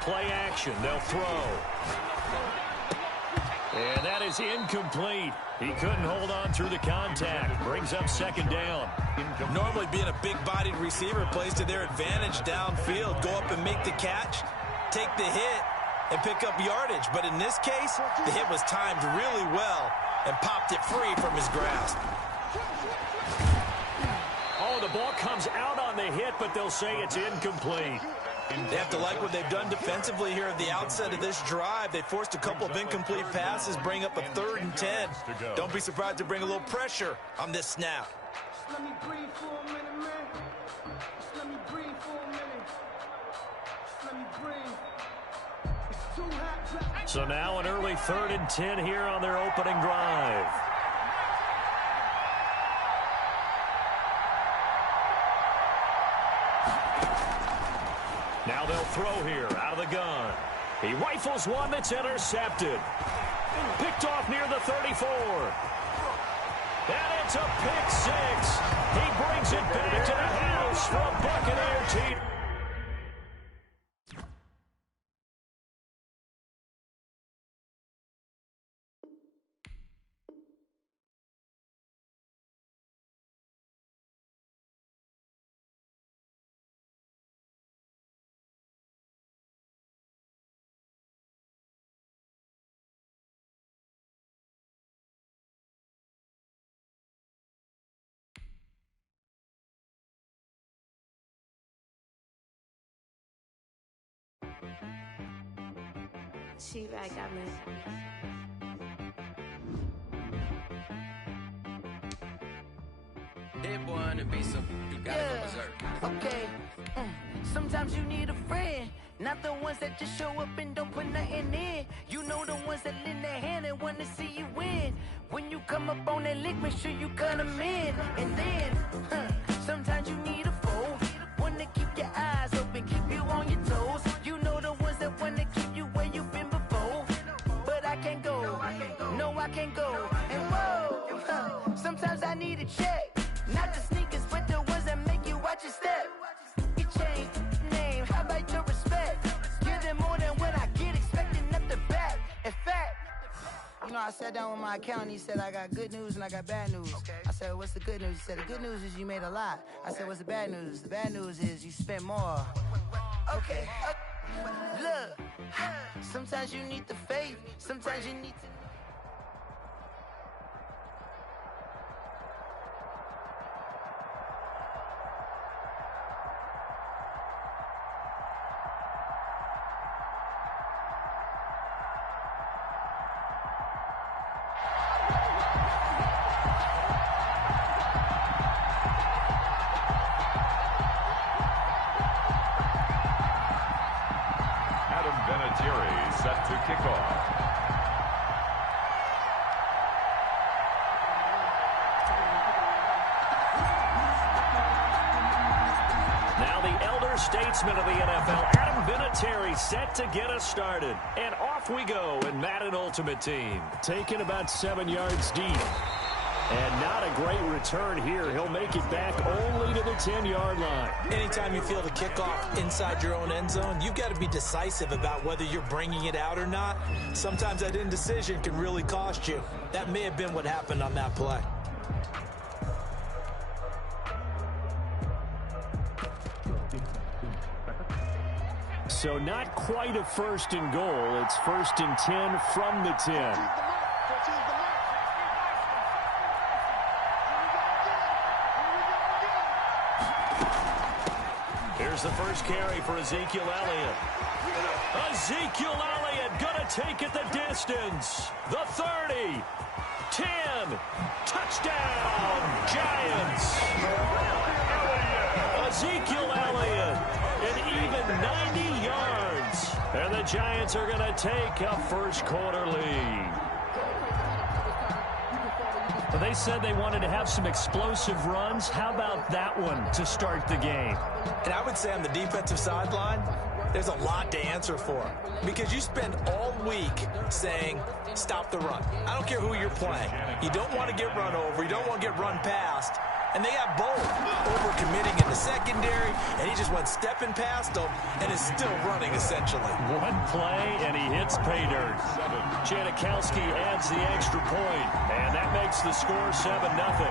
play action. They'll throw. And that is incomplete. He couldn't hold on through the contact. Brings up second down. Normally being a big-bodied receiver plays to their advantage downfield. Go up and make the catch, take the hit, and pick up yardage. But in this case, the hit was timed really well and popped it free from his grasp. Oh, the ball comes out on the hit, but they'll say it's incomplete. They have to like what they've done defensively here at the outset of this drive. They forced a couple of incomplete passes, bring up a 3rd and 10. Don't be surprised to bring a little pressure on this snap. Let me breathe for a minute, man. Just let me breathe for a minute. Just let me breathe. It's too hot. So now an early 3rd and 10 here on their opening drive. Now they'll throw here out of the gun. He rifles one that's intercepted. Picked off near the 34. And it's a pick 6. He brings it back to the house for a Buccaneer team. She right, got me. That boy on the beat, so you gotta go berserk. Okay. Sometimes you need a friend, not the ones that just show up and don't put nothing in. You know the ones that lend their hand and want to see you win. When you come up on that lick, make sure you cut them in. And then, sometimes you need a foe, one to keep your eyes open, keep you on your toes. You know the ones that want to keep you where you've been before. But I can't go, no I can't go. And whoa, sometimes I need a check. Not the sneakers, but the ones that make you watch your step. You change name, how about your respect? Give them more than what I get, expecting up the back. In fact, you know, I sat down with my accountant. He said, I got good news and I got bad news. Okay. I said, what's the good news? He said, the good news is you made a lot. I said, what's the bad news? The bad news is you spent more. Okay. Look, sometimes you need the faith. Sometimes you need to... Set to kick off. Now the elder statesman of the NFL, Adam Vinatieri, set to get us started. And off we go in Madden Ultimate Team. Taken about 7 yards deep. And not a great return here. He'll make it back only to the 10-yard line. Anytime you feel the kickoff inside your own end zone, you've got to be decisive about whether you're bringing it out or not. Sometimes that indecision can really cost you. That may have been what happened on that play. So not quite a 1st and goal. It's 1st and 10 from the 10. Here's the first carry for Ezekiel Elliott. Ezekiel Elliott gonna take it the distance. The 30, 10, touchdown, Giants. Ezekiel Elliott, an even 90 yards. And the Giants are gonna take a first quarter lead. But they said they wanted to have some explosive runs. How about that one to start the game? And I would say on the defensive sideline, there's a lot to answer for. Because you spend all week saying, stop the run. I don't care who you're playing. You don't want to get run over. You don't want to get run past. And they got bold, overcommitting in the secondary, and he just went stepping past them and is still running, essentially. One play, and he hits pay dirt. Janikowski adds the extra point, and that makes the score 7-0.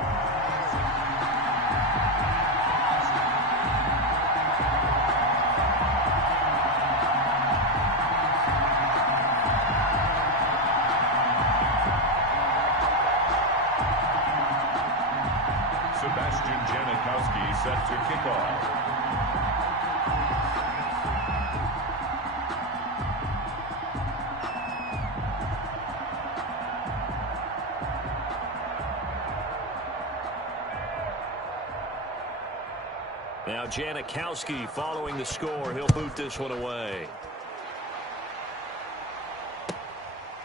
Janikowski set to kick off. Now Janikowski following the score. He'll boot this one away.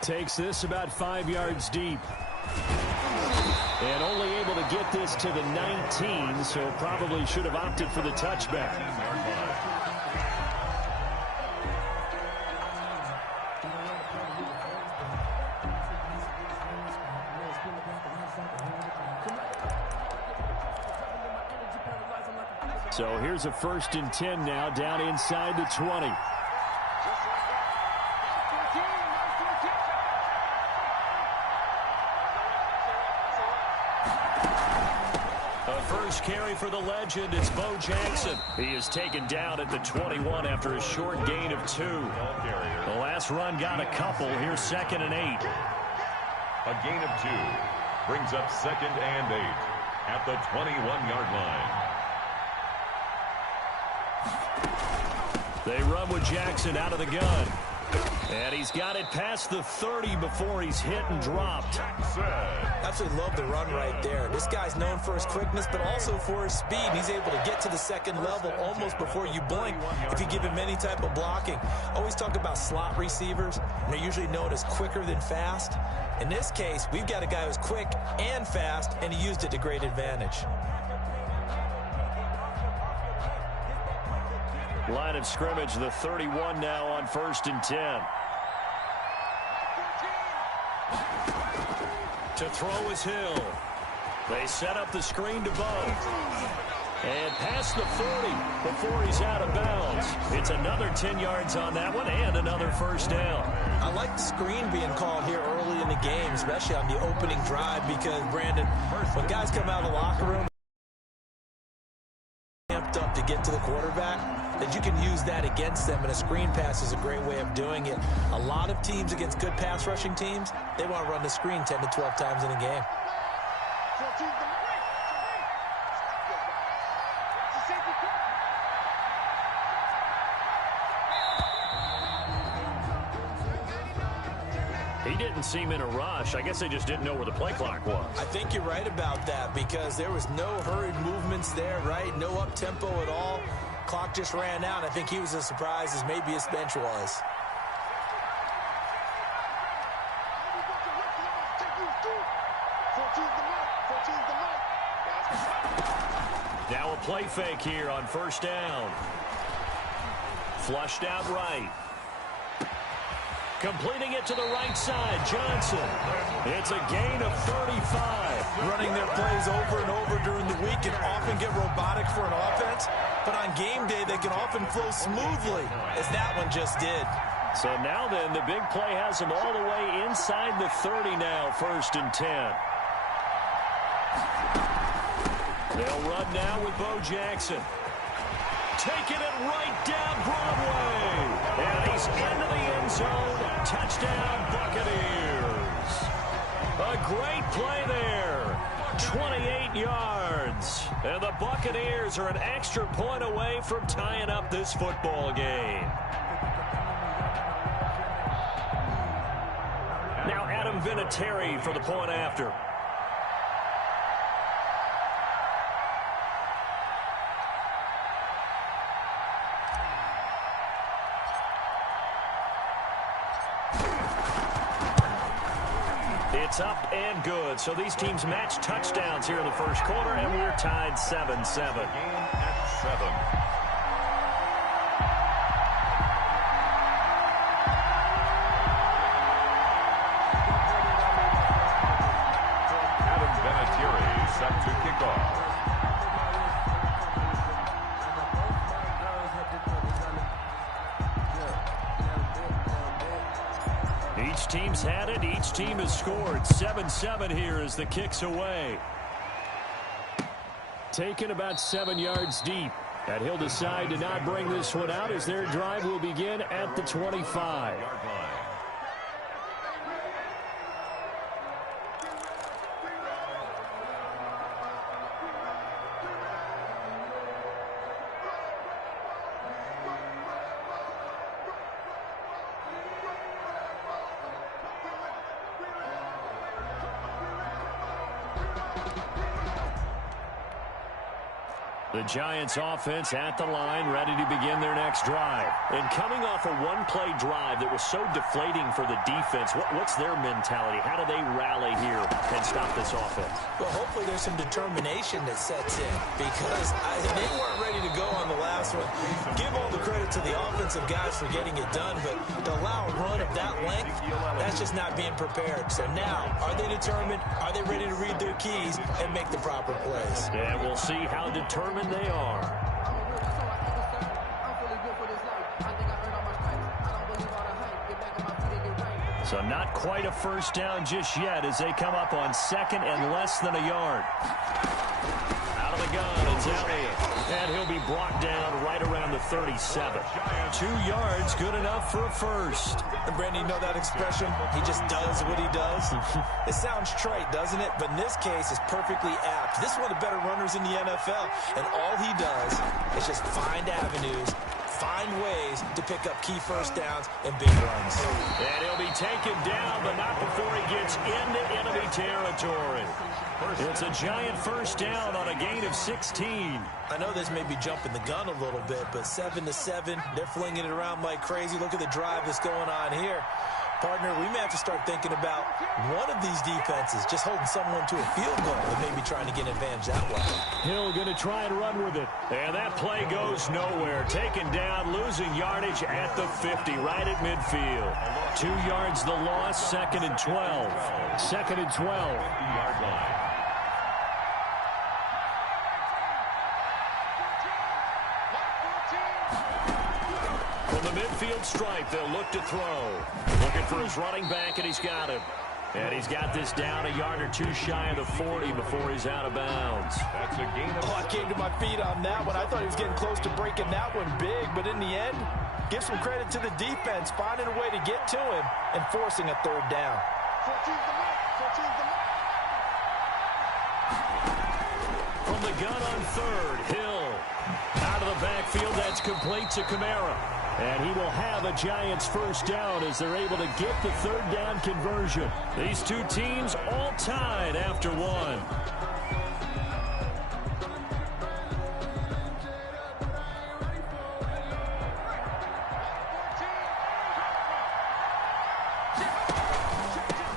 Takes this about 5 yards deep. And only able to get this to the 19, so probably should have opted for the touchback. So here's a 1st and 10 now, down inside the 20. First carry for the legend, it's Bo Jackson. He is taken down at the 21 after a short gain of 2. The last run got a couple. Here's 2nd and 8. A gain of 2 brings up 2nd and 8 at the 21-yard line. They run with Jackson out of the gun. And he's got it past the 30 before he's hit and dropped. Absolutely love the run right there. This guy's known for his quickness, but also for his speed. He's able to get to the 2nd level almost before you blink if you give him any type of blocking. Always talk about slot receivers, and they're usually known as quicker than fast. In this case, we've got a guy who's quick and fast, and he used it to great advantage. Line of scrimmage, the 31 now on 1st and 10. To throw is Hill. They set up the screen to Bo. And past the 40 before he's out of bounds. It's another 10 yards on that one and another 1st down. I like the screen being called here early in the game, especially on the opening drive, because, Brandon, when guys come out of the locker room, amped up to get to the quarterback, that you can use that against them, and a screen pass is a great way of doing it. A lot of teams against good pass rushing teams, they want to run the screen 10 to 12 times in a game. He didn't seem in a rush. I guess they just didn't know where the play clock was. I think you're right about that, because there was no hurried movements there, right? No up-tempo at all. Clock just ran out. I think he was as surprised as maybe his bench was. Now a play fake here on 1st down. Flushed out right. Completing it to the right side, Johnson. It's a gain of 35. Running their plays over and over during the week can often get robotic for an offense, but on game day they can often flow smoothly, as that one just did. So now then, the big play has them all the way inside the 30 now, 1st and 10. They'll run now with Bo Jackson. Taking it right down Broadway. And he's into the end zone. Touchdown, Buccaneers. A great play there. 28 yards. And the Buccaneers are an extra point away from tying up this football game. Now Adam Vinatieri for the point after. It's up and good. So these teams match touchdowns here in the 1st quarter, and we're tied 7-7. Game at 7. Adam Vinatieri set to kick off. teams had it. Each team has scored. 7-7 here as the kick's away. Taken about 7 yards deep. And he'll decide to not bring this one out as their drive will begin at the 25. The Giants offense at the line, ready to begin their next drive. And coming off a one-play drive that was so deflating for the defense, what's their mentality? How do they rally here and stop this offense? Well, hopefully there's some determination that sets in because they weren't ready to go on the last one. Give all the credit to the offensive guys for getting it done, but to allow a run of that length, that's just not being prepared. So now, are they determined? Are they ready to read their keys and make the proper plays? And we'll see how determined they are. So not quite a first down just yet as they come up on second and less than a yard. Out of the gun, it's Elliott. And he'll be brought down right around the 37. 2 yards, good enough for a first. And Brandon, you know that expression? He just does what he does. It sounds trite, doesn't it? But in this case, it's perfectly apt. This is one of the better runners in the NFL. And all he does is just find avenues, find ways to pick up key first downs and big runs. And he'll be taken down, but not before he gets into enemy territory. It's a Giant first down on a gain of 16. I know this may be jumping the gun a little bit, but 7-7, they're flinging it around like crazy. Look at the drive that's going on here. Partner, we may have to start thinking about one of these defenses just holding someone to a field goal and maybe trying to get an advantage that way. Hill going to try and run with it. And that play goes nowhere. Taken down, losing yardage at the 50, right at midfield. 2 yards the loss, 2nd and 12. 2nd and 12. Yard line. From the midfield stripe, they'll look to throw. Looking for his running back, and he's got him. And he's got this down a yard or two shy of the 40 before he's out of bounds. That's a gain of... I came to my feet on that one. I thought he was getting close to breaking that one big, but in the end, give some credit to the defense, finding a way to get to him and forcing a third down. From the gun on third, Hill. Out of the backfield, that's complete to Kamara. And he will have a Giants first down as they're able to get the third down conversion. These two teams all tied after one.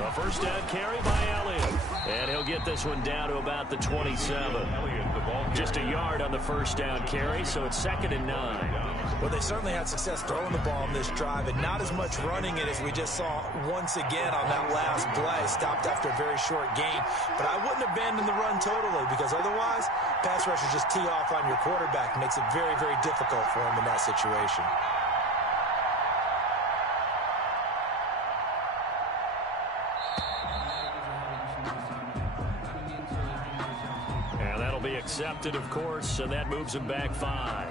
A first down carry by Elliott. And he'll get this one down to about the 27. Just a yard on the first down carry, so it's 2nd and 9. Well, they certainly had success throwing the ball on this drive and not as much running it as we just saw once again on that last play. Stopped after a very short gain. But I wouldn't abandon the run totally because otherwise, pass rushers just tee off on your quarterback. Makes it very, very difficult for him in that situation. And that'll be accepted, of course, and that moves him back 5.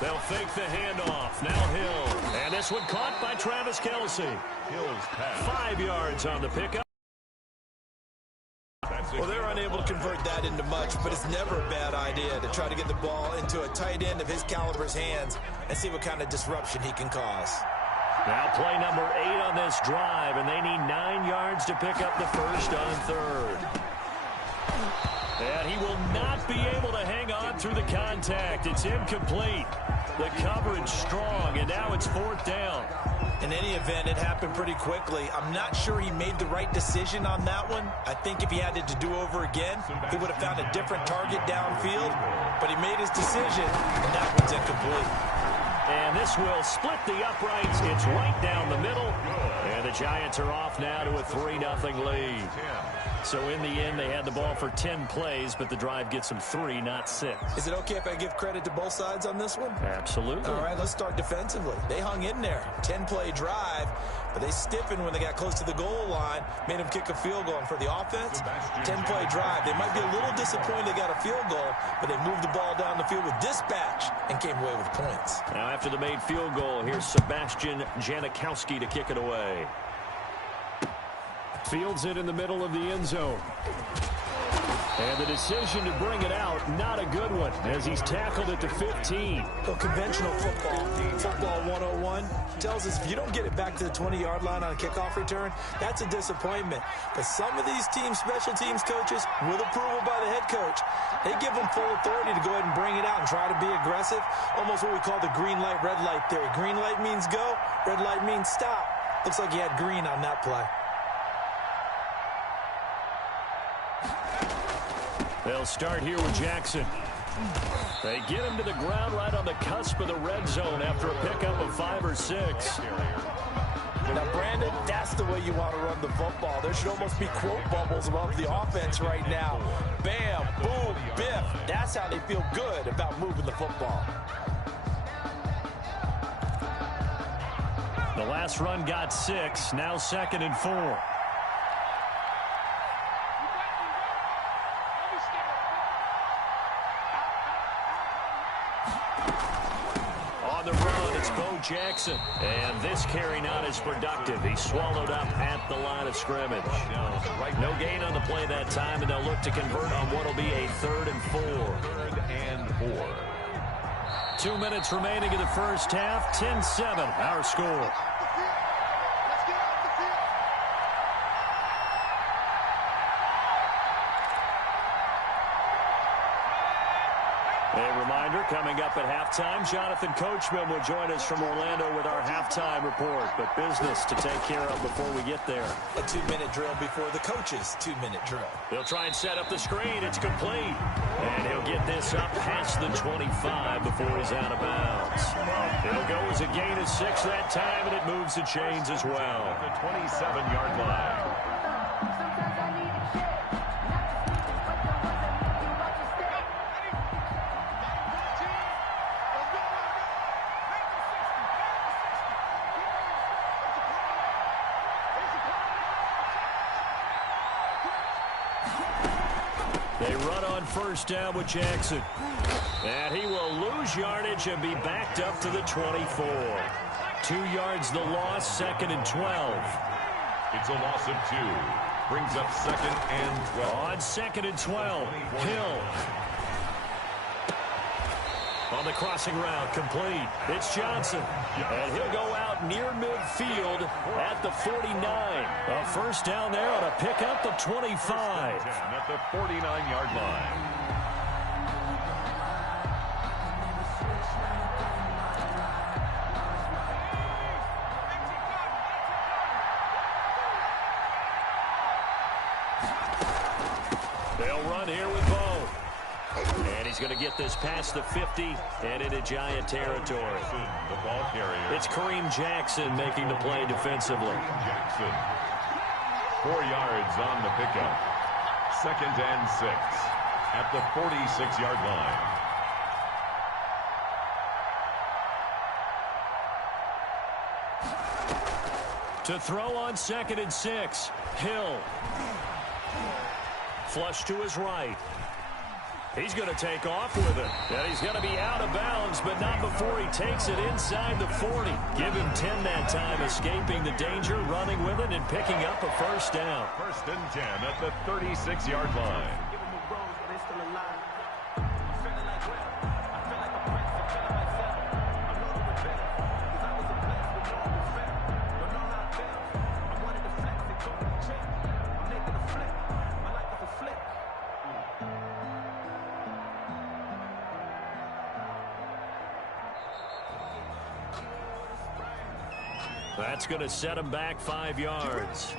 They'll fake the handoff. Now Hill. And this one caught by Travis Kelce. Hill's pass. 5 yards on the pickup. Well, they're unable to convert that into much, but it's never a bad idea to try to get the ball into a tight end of his caliber's hands and see what kind of disruption he can cause. Now play number 8 on this drive, and they need 9 yards to pick up the first on third. And he will not be able to hang on through the contact. It's incomplete. The coverage strong, and now it's 4th down. In any event, it happened pretty quickly. I'm not sure he made the right decision on that one. I think if he had it to do over again, he would have found a different target downfield. But he made his decision, and that one's incomplete. And this will split the uprights. It's right down the middle. And the Giants are off now to a 3-0 lead. So in the end, they had the ball for 10 plays, but the drive gets them 3, not 6. Is it okay if I give credit to both sides on this one? Absolutely. All right, let's start defensively. They hung in there. 10-play drive, but they stiffened when they got close to the goal line, made them kick a field goal. And for the offense, 10-play drive. They might be a little disappointed they got a field goal, but they moved the ball down the field with dispatch and came away with points. Now after the made field goal, here's Sebastian Janikowski to kick it away. Fields it in the middle of the end zone. And the decision to bring it out, not a good one, as he's tackled it to 15. So conventional football 101, tells us if you don't get it back to the 20-yard line on a kickoff return, that's a disappointment. But some of these teams, special teams coaches, with approval by the head coach, they give them full authority to go ahead and bring it out and try to be aggressive, almost what we call the green light, red light theory. Green light means go, red light means stop. Looks like he had green on that play. They'll start here with Jackson. They get him to the ground right on the cusp of the red zone after a pickup of 5 or 6. Now, Brandon, that's the way you want to run the football. There should almost be quote bubbles above the offense right now. Bam, boom, biff. That's how they feel good about moving the football. The last run got 6, now 2nd and 4. On the run, it's Bo Jackson. And this carry not as productive. He swallowed up at the line of scrimmage. No gain on the play that time, and they'll look to convert on what will be a 3rd and 4. 3rd and 4. 2 minutes remaining in the first half. 10-7, our score. A reminder, coming up at halftime, Jonathan Coachman will join us from Orlando with our halftime report. But business to take care of before we get there. A 2-minute drill before the coach's 2-minute drill. They'll try and set up the screen. It's complete. And he'll get this up past the 25 before he's out of bounds. It'll go as a gain of 6 that time, and it moves the chains as well. At the 27-yard line. They run on first down with Jackson. And he will lose yardage and be backed up to the 24. 2 yards the loss, 2nd and 12. It's a loss of 2. Brings up 2nd and 12. On 2nd and 12, Hill. On the crossing route, complete. It's Johnson. And he'll go out near midfield at the 49. A first down there on a pickup of 25. At the 49-yard line. They'll run here with Bo. And he's going to get this past the 50 and into Giant territory. The ball carrier. It's Kareem Jackson making the play defensively. Jackson. 4 yards on the pickup. 2nd and 6 at the 46-yard line. To throw on 2nd and 6, Hill. Flush to his right. He's going to take off with it. And he's going to be out of bounds, but not before he takes it inside the 40. Give him 10 that time, escaping the danger, running with it, and picking up a first down. 1st and 10 at the 36-yard line. That's going to set him back 5 yards.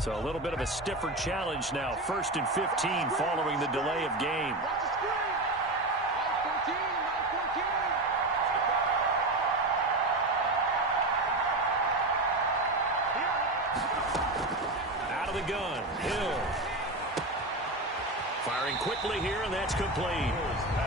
So a little bit of a stiffer challenge now. 1st and 15 following the delay of game. Out of the gun, Hill. Firing quickly here, and that's complete.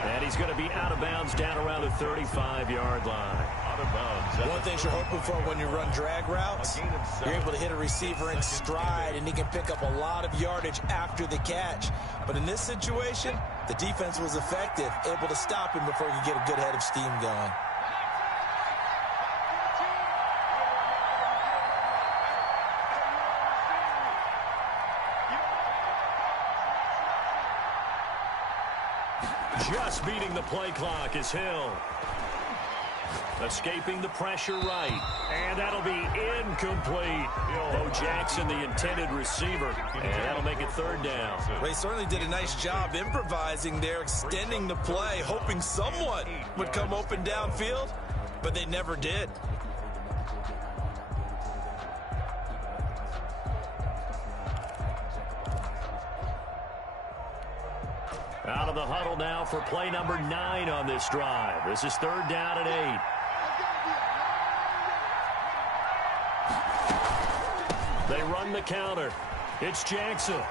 And he's going to be out of bounds down around the 35-yard line. Out of bounds. One thing you're hoping for when you run drag routes, you're able to hit a receiver in stride, and he can pick up a lot of yardage after the catch. But in this situation, the defense was effective, able to stop him before he could get a good head of steam going. Just beating the play clock is Hill. Escaping the pressure right. And that'll be incomplete. Bo Jackson, the intended receiver. And that'll make it 3rd down. Well, he certainly did a nice job improvising there, extending the play, hoping someone would come open downfield, but they never did. Out of the huddle now for play number 9 on this drive. This is 3rd down and 8. They run the counter. It's Jackson.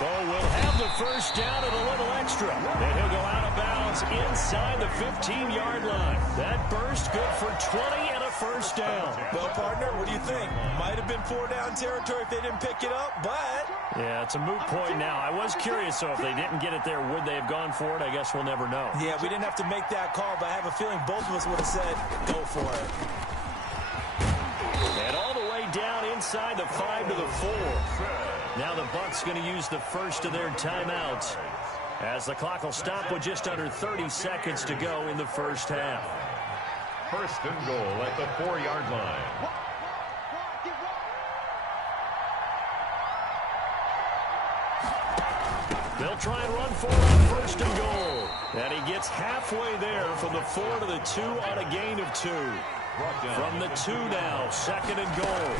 Bo will have the 1st down and a little extra. And he'll go out of bounds inside the 15-yard line. That burst good for 20 and a 1st down. Well, partner, what do you think? Might have been 4-down territory if they didn't pick it up, but... Yeah, it's a moot point now. I was curious, so if they didn't get it there, would they have gone for it? I guess we'll never know. Yeah, we didn't have to make that call, but I have a feeling both of us would have said, go for it. And all the way down inside the 5 to the 4. Now the Bucs going to use the first of their timeouts, as the clock will stop with just under 30 seconds to go in the first half. 1st and goal at the 4-yard line. They'll try and run for it on 1st and goal. And he gets halfway there from the 4 to the 2 on a gain of 2. From the 2 now, 2nd and goal.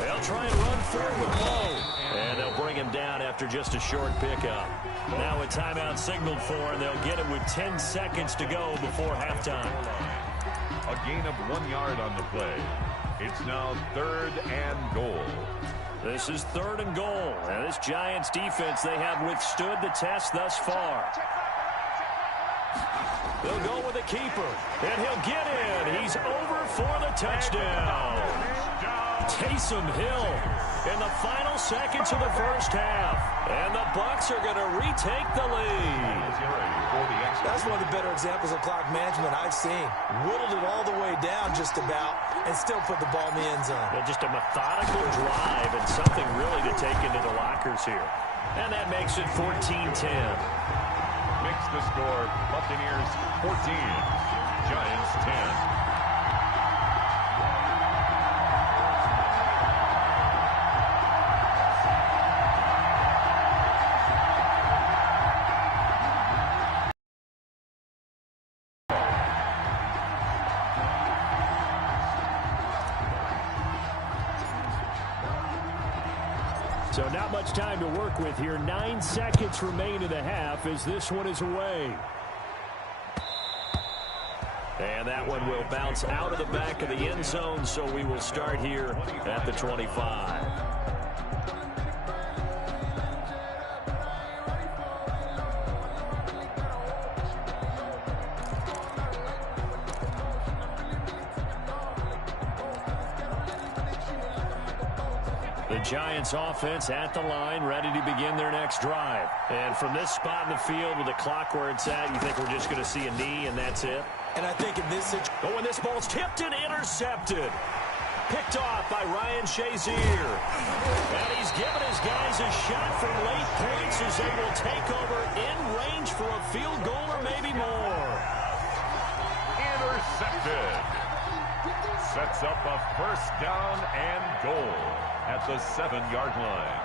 They'll try and run for it with Lowe. And they'll bring him down after just a short pickup. Now a timeout signaled for, and they'll get it with 10 seconds to go before halftime. A gain of 1 yard on the play. It's now 3rd and goal. This is 3rd and goal. And this Giants defense, they have withstood the test thus far. They'll go with the keeper, and he'll get in. He's over for the touchdown. Taysom Hill in the final seconds of the first half. And the Bucs are going to retake the lead. That's one of the better examples of clock management I've seen. Whittled it all the way down just about and still put the ball in the end zone. Yeah, just a methodical drive and something really to take into the lockers here. And that makes it 14-10. Makes the score Buccaneers 14, Giants 10. So not much time to work with here. 9 seconds remain in the half as this one is away. And that one will bounce out of the back of the end zone, so we will start here at the 25. The Giants offense at the line, ready to begin their next drive. And from this spot in the field with the clock where it's at, you think we're just going to see a knee and that's it? And I think in this situation... Oh, and this ball's tipped and intercepted. Picked off by Ryan Shazier. And he's given his guys a shot from late points as they will take over in range for a field goal or maybe more. Intercepted. Sets up a 1st down and goal at the 7-yard line.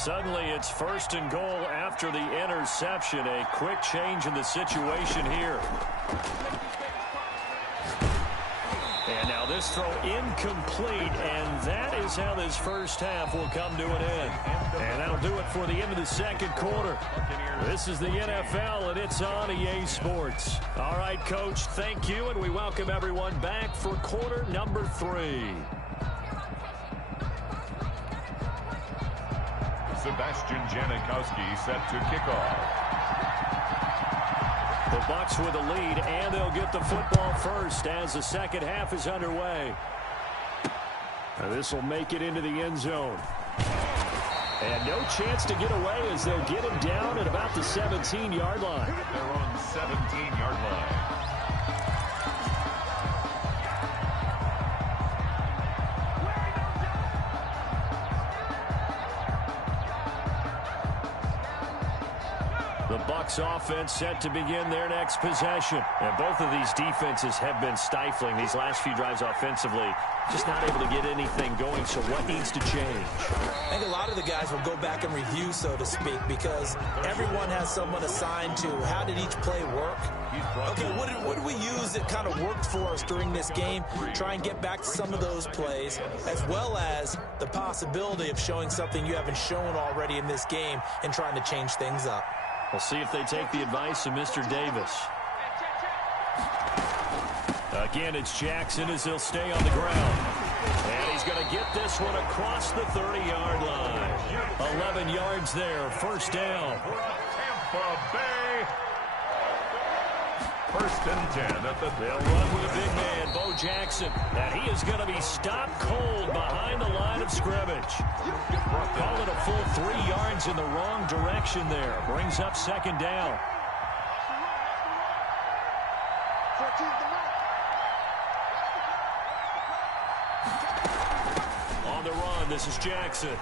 Suddenly it's 1st and goal after the interception. A quick change in the situation here. And now this throw incomplete, and that is how this first half will come to an end. And that'll do it for the end of the second quarter. This is the NFL, and it's on EA Sports. All right, Coach, thank you, and we welcome everyone back for quarter number 3. Sebastian Janikowski set to kick off. The Bucs with a lead, and they'll get the football first as the second half is underway. This will make it into the end zone. And no chance to get away as they'll get him down at about the 17-yard line. They're on 17-yard line. The Bucs offense set to begin their next possession. And both of these defenses have been stifling these last few drives offensively. Just not able to get anything going, so what needs to change? I think a lot of the guys will go back and review, so to speak, because everyone has someone assigned to how did each play work. Okay, what did we use that kind of worked for us during this game? Try and get back to some of those plays, as well as the possibility of showing something you haven't shown already in this game and trying to change things up. We'll see if they take the advice of Mr. Davis. Again, it's Jackson as he'll stay on the ground. And he's going to get this one across the 30-yard line. 11 yards there, first down. Tampa Bay. 1st and 10 at the They'll run with a big man, Bo Jackson. And he is going to be stopped cold behind the line of scrimmage. Call it a full 3 yards in the wrong direction there. Brings up second down. On the run, this is Jackson.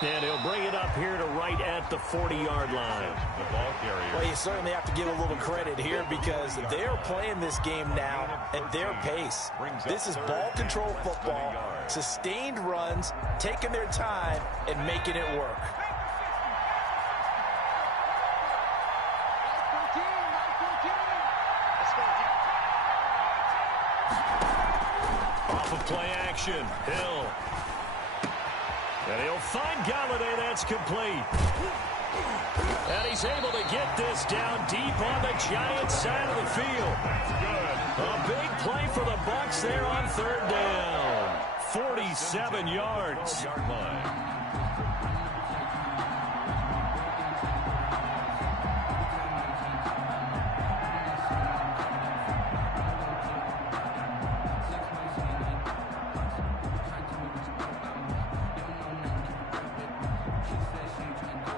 And he'll bring it up here to right at the 40-yard line. The ball carrier. Well, you certainly have to give a little credit here because they're playing this game now at their pace. This is ball control football, sustained runs, taking their time, and making it work. Off of play action, Hill. And he'll find Galladay. That's complete. And he's able to get this down deep on the Giants side of the field. A big play for the Bucs there on 3rd down. 47 yards.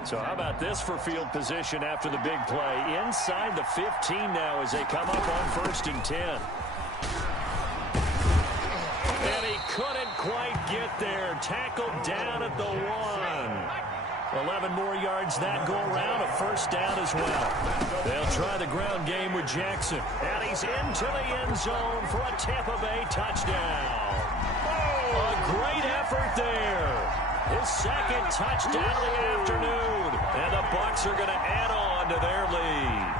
So how about this for field position after the big play? Inside the 15 now as they come up on 1st and 10. And he couldn't quite get there. Tackled down at the 1. 11 more yards that go around. A first down as well. They'll try the ground game with Jackson. And he's into the end zone for a Tampa Bay touchdown. A great effort there. His second touchdown of the afternoon. And the Bucs are going to add on to their lead.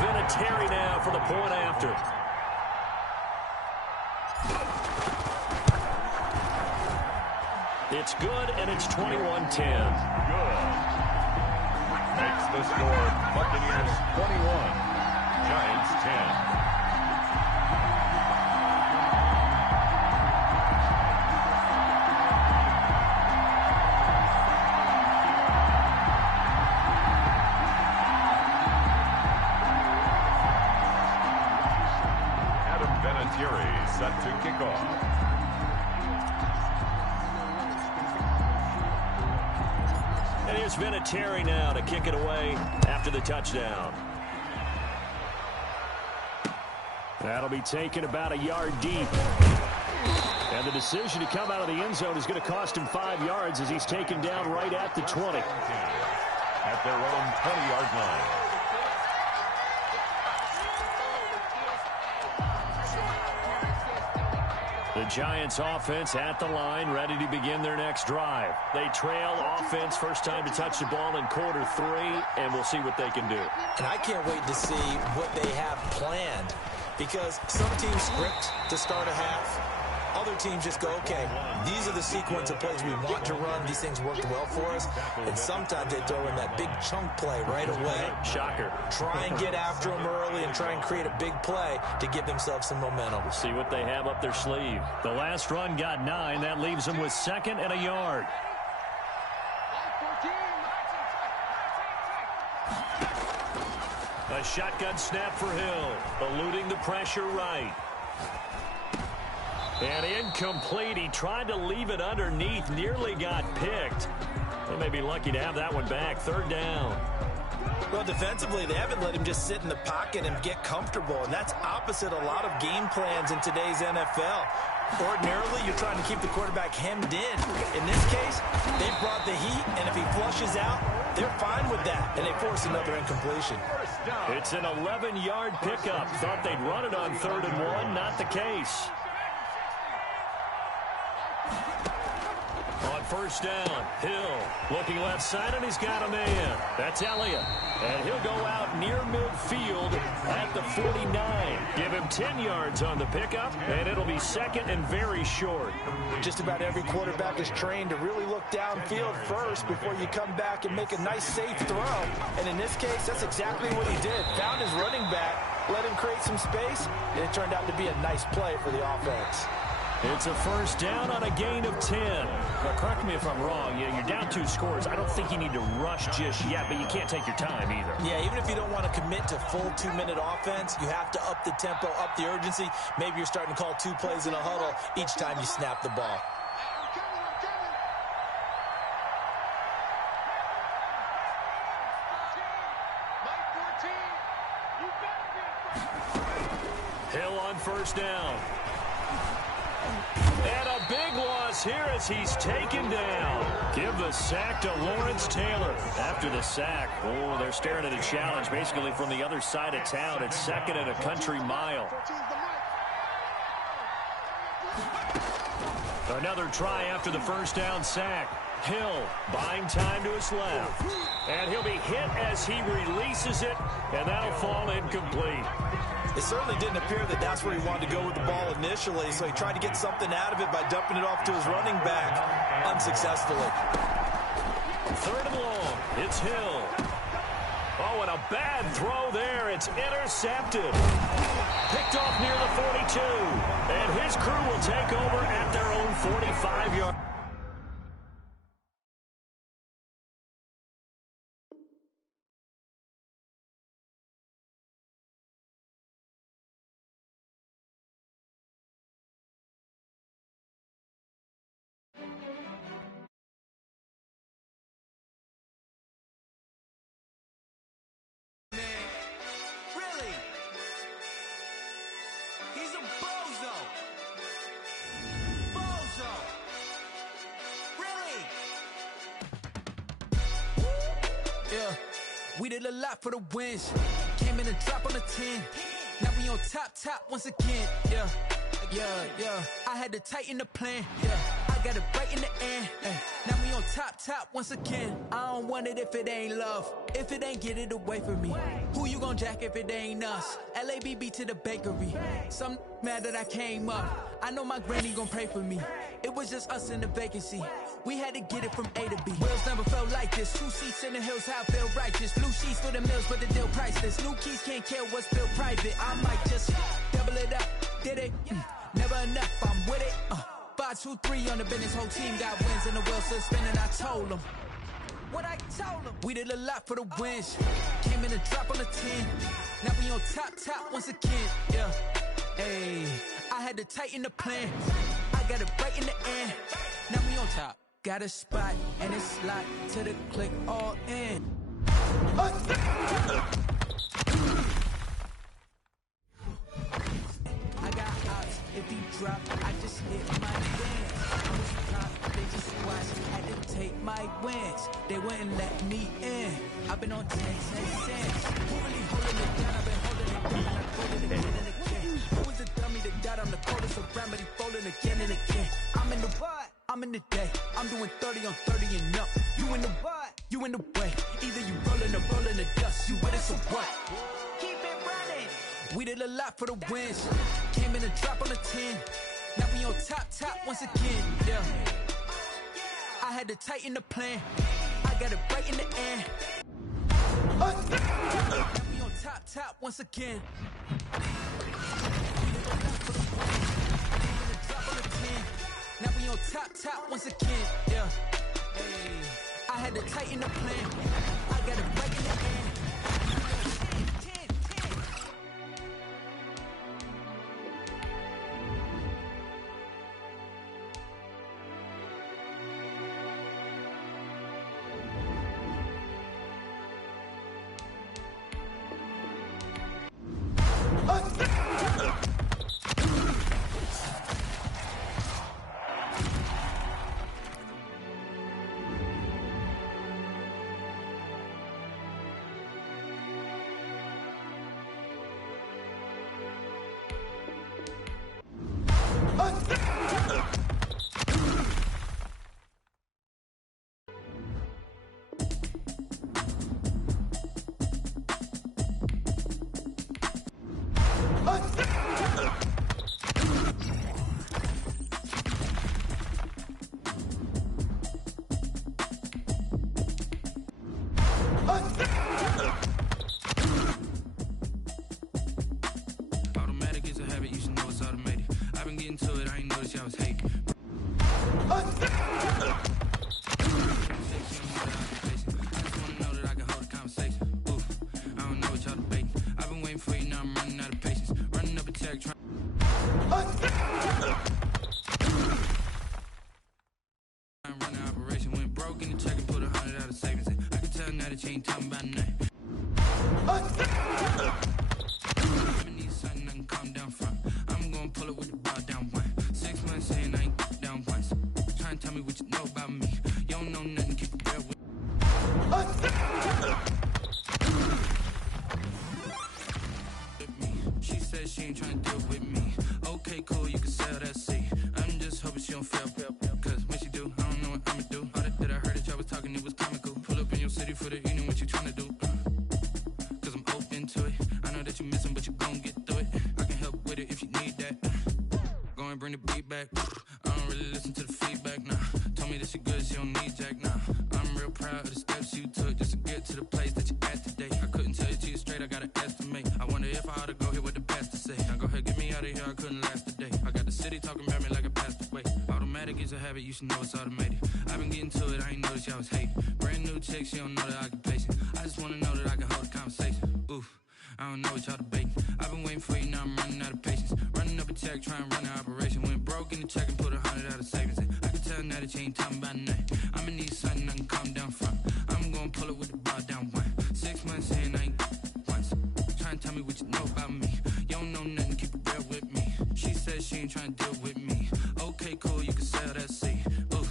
Vinatieri now for the point after. It's good, and it's 21-10. Good. Makes the score Buccaneers 21, Giants 10. Adam Vinatieri set to kick off. And here's Vinatieri now to kick it away after the touchdown. That'll be taken about a yard deep. And the decision to come out of the end zone is going to cost him 5 yards as he's taken down right at the 20. At their own 20-yard line. The Giants offense at the line, ready to begin their next drive. They trail offense, first time to touch the ball in quarter 3, and we'll see what they can do. And I can't wait to see what they have planned, because some teams script to start a half. Other teams just go, okay, these are the sequence of plays we want to run. These things worked well for us. And sometimes they throw in that big chunk play right away. Shocker. Try and get after them early and try and create a big play to give themselves some momentum. We'll see what they have up their sleeve. The last run got 9. That leaves them with 2nd and a yard. A shotgun snap for Hill, eluding the pressure right. And incomplete. He tried to leave it underneath, nearly got picked. They may be lucky to have that one back. 3rd down. Well, defensively, they haven't let him just sit in the pocket and get comfortable, and that's opposite a lot of game plans in today's NFL. Ordinarily, you're trying to keep the quarterback hemmed in. In this case, they brought the heat, and if he flushes out, they're fine with that, and they force another incompletion. It's an 11-yard pickup. Thought they'd run it on 3rd and 1. Not the case. On 1st down, Hill looking left side, and he's got a man. That's Elliott. And he'll go out near midfield at the 49. Give him 10 yards on the pickup, and it'll be 2nd and very short. Just about every quarterback is trained to really look downfield first before you come back and make a nice, safe throw. And in this case, that's exactly what he did. Found his running back, let him create some space, and it turned out to be a nice play for the offense. It's a 1st down on a gain of 10. Now, correct me if I'm wrong. You're down 2 scores. I don't think you need to rush just yet, but you can't take your time either. Yeah, even if you don't want to commit to full 2-minute offense, you have to up the tempo, up the urgency. Maybe you're starting to call 2 plays in a huddle each time you snap the ball. Hill on 1st down. And a big loss here as he's taken down. Give the sack to Lawrence Taylor. After the sack, oh, they're staring at a challenge basically from the other side of town. It's 2nd and a country mile. Another try after the 1st down sack. Hill buying time to his left. And he'll be hit as he releases it, and that'll fall incomplete. It certainly didn't appear that that's where he wanted to go with the ball initially, so he tried to get something out of it by dumping it off to his running back unsuccessfully. 3rd and long. It's Hill. Oh, and a bad throw there. It's intercepted. Picked off near the 42. And his crew will take over at their own 45-yard. We did a lot for the wins. Came in and drop on the 10. Now we on top once again. Yeah. I had to tighten the plan. Yeah. I got it right in the end. Now we on top once again. I don't want it if it ain't love. If it ain't, get it away from me. Who you gon' jack if it ain't us? LABB to the bakery. Some mad that I came up. I know my granny gon' pray for me. It was just us in the vacancy. We had to get it from A to B. Wheels never felt like this. 2 seats in the hills, how I feel righteous. Blue sheets for the mills, but the deal priceless. New keys can't kill what's built private. I might just double it up. Did it? Never enough, I'm with it. 5, 2, 3 on the business. Whole team got wins and the wheels still spinning. I told them what I told them. We did a lot for the wins. Came in and drop on the 10. Now we on top once again. Yeah. Hey, I had to tighten the plan. I got it right in the end. Now we on top. Got a spot and it's locked to the click all in. I got odds. If he drop, I just hit my they wouldn't let me in. I've been on 10 since. Who really holding it down? I've been holding it down. I told it again and again. Who was the dummy that died? I'm the coldest around, but he folding again and again. I'm in the what? I'm in the day. I'm doing 30 on 30 and up. You in the what? You in the way. Either you rolling or rolling the dust. You with it, so what? Keep it running. We did a lot for the wins. Came in a drop on the 10. Now we on top once again, yeah. I had to tighten the plan. I got it right in the end. Now we on top once again. Now we on top once again, yeah. Hey, I had to tighten the plan. I got it right in the end. Automatic is a habit, you should know it's automated. I've been getting to it, I ain't noticed y'all was hating. I just wanna know that I can hold a conversation. Oof, I don't know what y'all debating. I've been waiting for you, now I'm running out of patience. Running up a tag, trying. I'm running an operation, went broke in the check and put 100 out of savings in. I can tell now that you ain't talking about nothing. I need something I can calm down from. I'm gonna pull it with the bar down one. 6 months in, I ain't down once. Try and tell me what you know about me. You don't know nothing, keep it real with me. She said she ain't trying to deal with me. Okay, cool, you can sell that seat. I'm just hoping she don't fail. Cause when she do, I don't know what I'ma do. All that I heard that y'all was talking, it was comical. Pull up in your city for the evening, what you trying to do? Cause I'm open to it. I know that you missing, but you gon' get through it. I can help with it if you need that. Go and bring the beat back. I don't really listen to the feedback, nah. Told me that she good, she don't need jack, nah. I'm real proud of the steps you took just to get to the place that you at today. I couldn't tell you to you straight, I gotta estimate. I wonder if I ought to go here with the best to say. Now go ahead, get me out of here, I couldn't last today. I got the city talking about me like I passed away. Automatic is a habit, you should know it's automated. I've been getting to it, I ain't noticed y'all was hating. Brand new chick, she don't know the occupation. I just wanna know that I can hold a conversation. Oof, I don't know what y'all debating. I've been waiting for you, now I'm running out of patience. Running up a check, trying to run an operation. Went broke in the check and put 100 out of savings in. I can tell now that you ain't talking about nothing. I'ma need something I can calm down from. I'm gonna pull it with the bar down one. 6 months in, I ain't once. Try and tell me what you know about me. You don't know nothing, keep it real with me. She said she ain't trying to deal with me. Okay, cool, you can sell that seat. Ooh,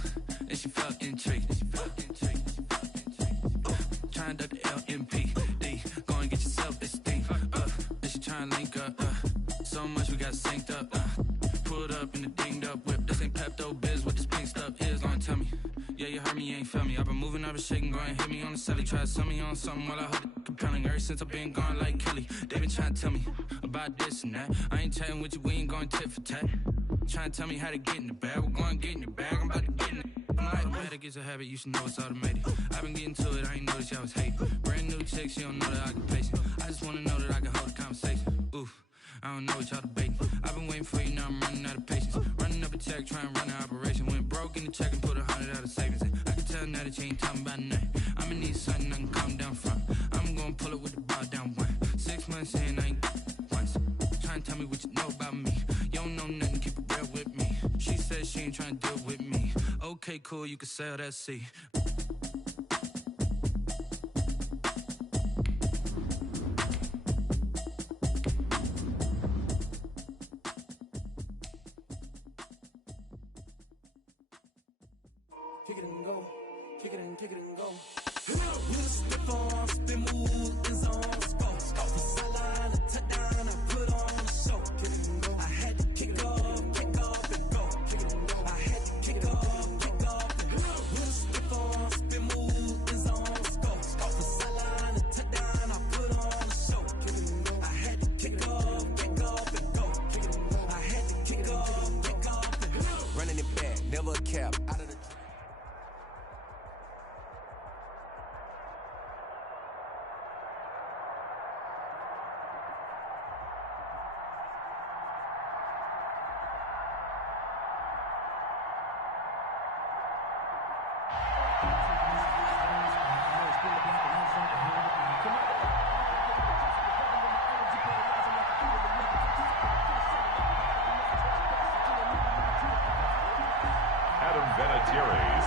and she felt intrigued. Trying to duck the LMPD. Go and get your self-esteem. Then she trying to link up. So much we got synced up. Pulled up in the dinged up whip. This ain't Pepto-Biz, what this pink stuff is. Long tell me. Yeah, you heard me, you ain't felt me. I've been moving, I've been shaking, go and hit me on the celly. Try to sell me on something while I hold it compelling. Ever since I've been gone like Kelly, they been trying to tell me about this and that. I ain't chatting with you, we ain't going tit for tat. Trying to tell me how to get in the bag. We're going to get in the bag, I'm about to get in it. Automatic is a habit, you should know it's automated. I've been getting to it, I ain't noticed y'all was hating. Brand new chick, she don't know the occupation. I just wanna know that I can hold a conversation. Oof, I don't know what y'all debating. I've been waiting for you, now I'm running out of patience. Running up a check, trying to run an operation. Went broke in the check and put 100 out of savings in. I can tell now that you ain't talking about nothing. I'ma need something I can calm down from. I'm gonna pull it with the bar down one. 6 months in, I ain't once. Try and tell me what you know about me. You don't know nothing, keep it real with me. She said she ain't trying to deal with me. Okay, cool, you can sell that seat. Kick it and go, kick it and go. With a stiff arm, spin move, in zone, score. From sideline to touchdown, I put on a show. Kick it and go. I had to kick off and go. Kick it and go. I had to kick off and go. With a stiff arm, spin move, in zone, score. From sideline to touchdown, I put on a show. Kick it and go. I had to kick off and go. Kick it and go. I had to kick off and go. Running it back, never a cap, out of the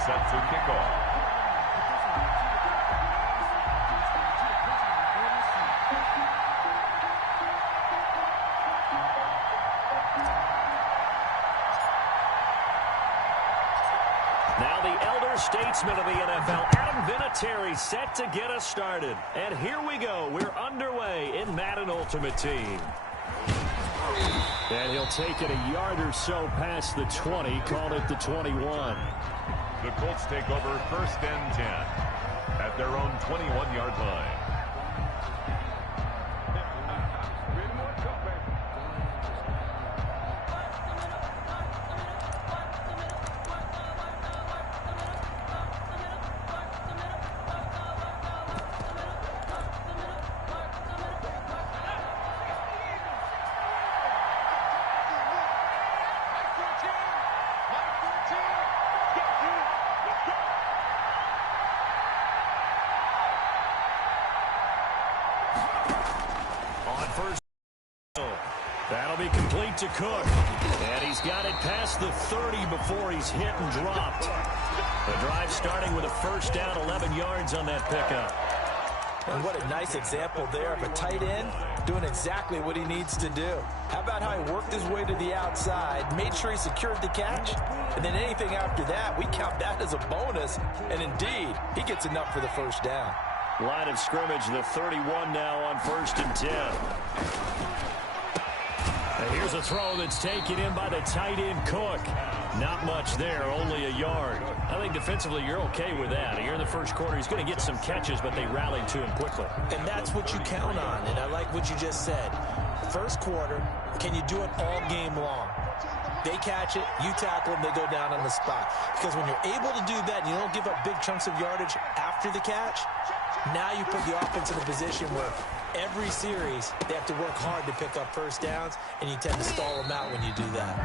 set to kick off. Now the elder statesman of the NFL, Adam Vinatieri, set to get us started. And here we go. We're underway in Madden Ultimate Team. And he'll take it a yard or so past the 20, called it the 21. The Colts take over 1st and 10 at their own 21-yard line. That'll be complete to Cook. And he's got it past the 30 before he's hit and dropped. The drive starting with a first down, 11 yards on that pickup. And what a nice example there of a tight end doing exactly what he needs to do. How about how he worked his way to the outside, made sure he secured the catch, and then anything after that, we count that as a bonus. And indeed, he gets enough for the first down. Line of scrimmage, the 31 now on 1st and 10. And here's a throw that's taken in by the tight end Cook. Not much there, only a yard. I think defensively you're okay with that. Here in the first quarter, he's going to get some catches, but they rallied to him quickly. And that's what you count on, and I like what you just said. First quarter, can you do it all game long? They catch it, you tackle them, they go down on the spot. Because when you're able to do that and you don't give up big chunks of yardage after the catch, now you put the offense in a position where every series they have to work hard to pick up first downs, and you tend to stall them out when you do that.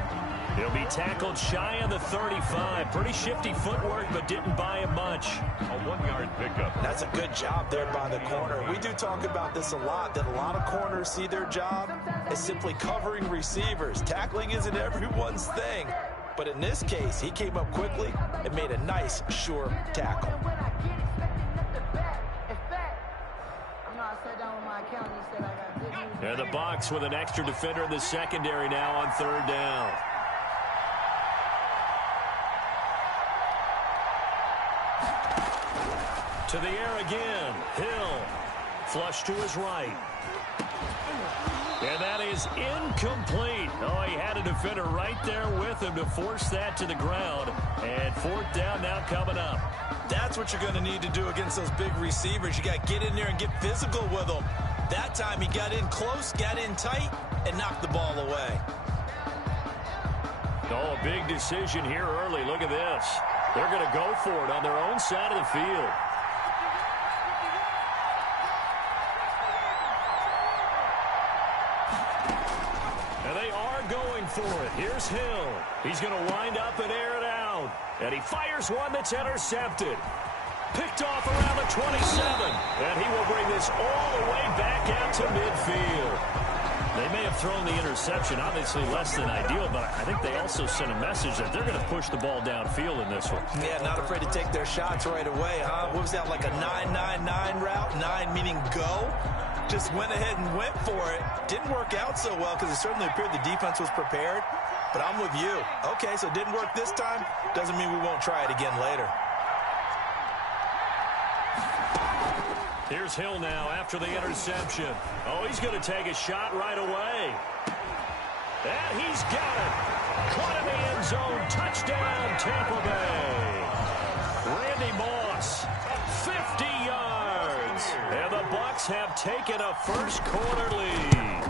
He'll be tackled shy of the 35. Pretty shifty footwork, but didn't buy him much. A 1-yard pickup. That's a good job there by the corner. We do talk about this a lot, that a lot of corners see their job as simply covering receivers. Tackling isn't everyone's thing. But in this case, he came up quickly and made a nice, sure tackle. And the box with an extra defender in the secondary now on 3rd down. To the air again. Hill. Flush to his right. And that is incomplete. Oh, he had a defender right there with him to force that to the ground. And 4th down now coming up. That's what you're going to need to do against those big receivers. You got to get in there and get physical with them. That time he got in close, got in tight, and knocked the ball away. Oh, a big decision here early. Look at this. They're going to go for it on their own side of the field. And they are going for it. Here's Hill. He's going to wind up and air it out. And he fires one that's intercepted. Picked off around the 27. And he will bring this all the way back out to midfield. They may have thrown the interception, obviously less than ideal, but I think they also sent a message that they're going to push the ball downfield in this one. Yeah, not afraid to take their shots right away, huh? What was that, like a 9-9-9 route? 9 meaning go? Just went ahead and went for it. Didn't work out so well because it certainly appeared the defense was prepared. But I'm with you. Okay, so it didn't work this time. Doesn't mean we won't try it again later. Here's Hill now after the interception. Oh, he's going to take a shot right away. And he's got it. Caught in the end zone. Touchdown, Tampa Bay. Randy Moss, 50 yards. And the Bucs have taken a first-quarter lead.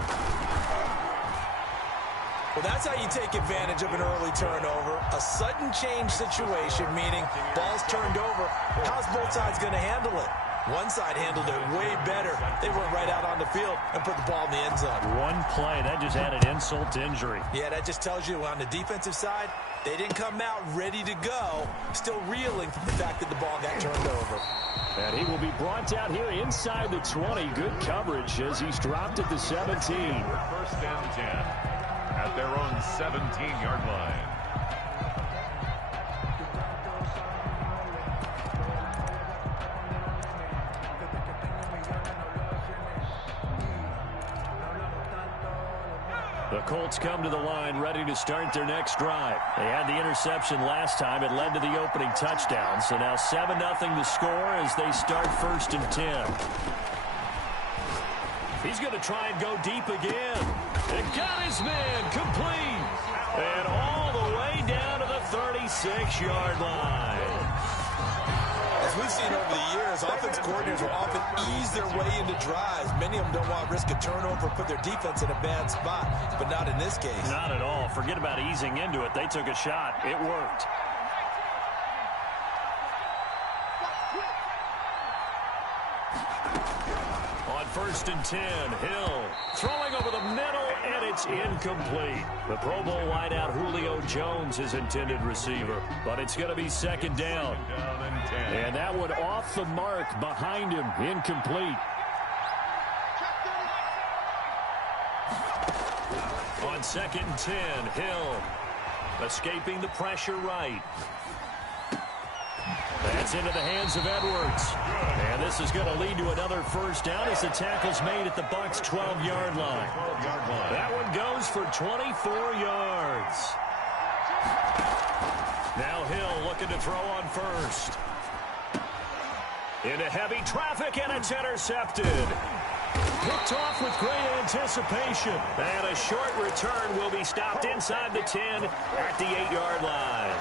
Well, that's how you take advantage of an early turnover. A sudden change situation, meaning ball's turned over. How's both sides going to handle it? One side handled it way better. They went right out on the field and put the ball in the end zone. One play, that just added insult to injury. Yeah, that just tells you on the defensive side, they didn't come out ready to go, still reeling from the fact that the ball got turned over. And he will be brought down here inside the 20. Good coverage as he's dropped at the 17. First and 10 at their own 17-yard line. The Colts come to the line ready to start their next drive. They had the interception last time. It led to the opening touchdown. So now 7-0 the score as they start first and 10. He's going to try and go deep again. And got his man complete. And all the way down to the 36-yard line. As we've seen over the years, offense coordinators will often ease their way into drives. Many of them don't want to risk a turnover, put their defense in a bad spot, but not in this case. Not at all. Forget about easing into it. They took a shot. It worked. On first and 10, Hill throwing over the middle, and it's incomplete. The Pro Bowl wideout Julio Jones is intended receiver, but it's going to be second down. And that one off the mark behind him, incomplete. On second and 10, Hill escaping the pressure right. That's into the hands of Edwards. And this is going to lead to another first down as the tackle's made at the Bucs' 12-yard line. That one goes for 24 yards. Now Hill looking to throw on first. Into heavy traffic, and it's intercepted. Picked off with great anticipation. And a short return will be stopped inside the 10 at the 8-yard line.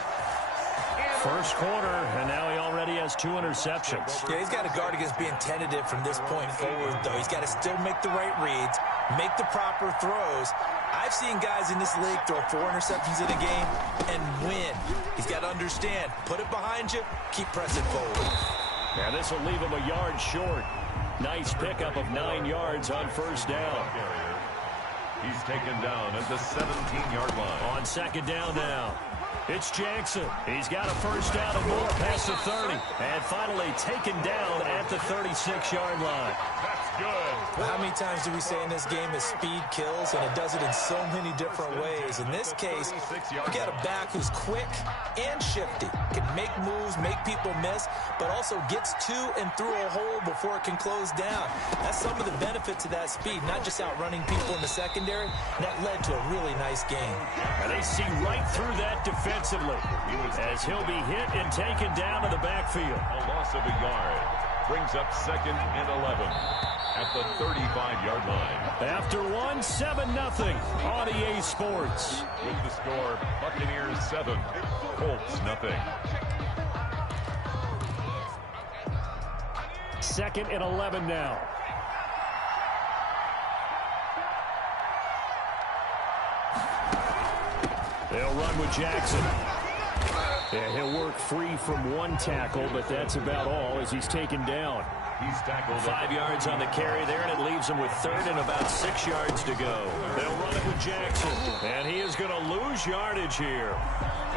First quarter, and now he already has 2 interceptions. Yeah, he's got to guard against being tentative from this point forward, though. He's got to still make the right reads, make the proper throws. I've seen guys in this league throw 4 interceptions in a game and win. He's got to understand, put it behind you, keep pressing forward. Now this will leave him a yard short. Nice pickup of 9 yards on first down. He's taken down at the 17-yard line. On second down now. It's Jackson. He's got a first down and more past the 30. And finally taken down at the 36-yard line. That's good. Well, how many times do we say in this game is speed kills, and it does it in so many different ways. In this case, you got a back who's quick and shifty, can make moves, make people miss, but also gets to and through a hole before it can close down. That's some of the benefits of that speed, not just outrunning people in the secondary. That led to a really nice game. And they see right through that defensively as he'll be hit and taken down to the backfield. A loss of a yard brings up second and 11 at the 35-yard line. After one, 7-0 on EA Sports. With the score, Buccaneers 7, Colts 0. Second and 11 now. They'll run with Jackson. Yeah, he'll work free from one tackle, but that's about all as he's taken down. He's tackled 5 yards on the carry there, and it leaves him with third and about 6 yards to go. They'll run it with Jackson, and he is going to lose yardage here.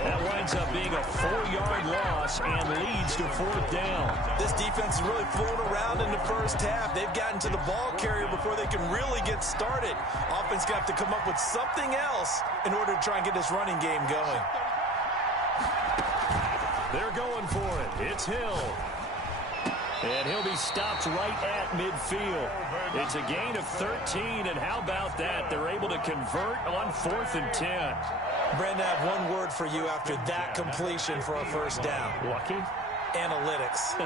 That winds up being a 4-yard loss and leads to fourth down. This defense is really flown around in the first half. They've gotten to the ball carrier before they can really get started. Offense got to come up with something else in order to try and get this running game going. They're going for it. It's Hill. And he'll be stopped right at midfield. It's a gain of 13, and how about that? They're able to convert on 4th and 10. Brandon, I have one word for you after that completion for a first down. Lucky? analytics.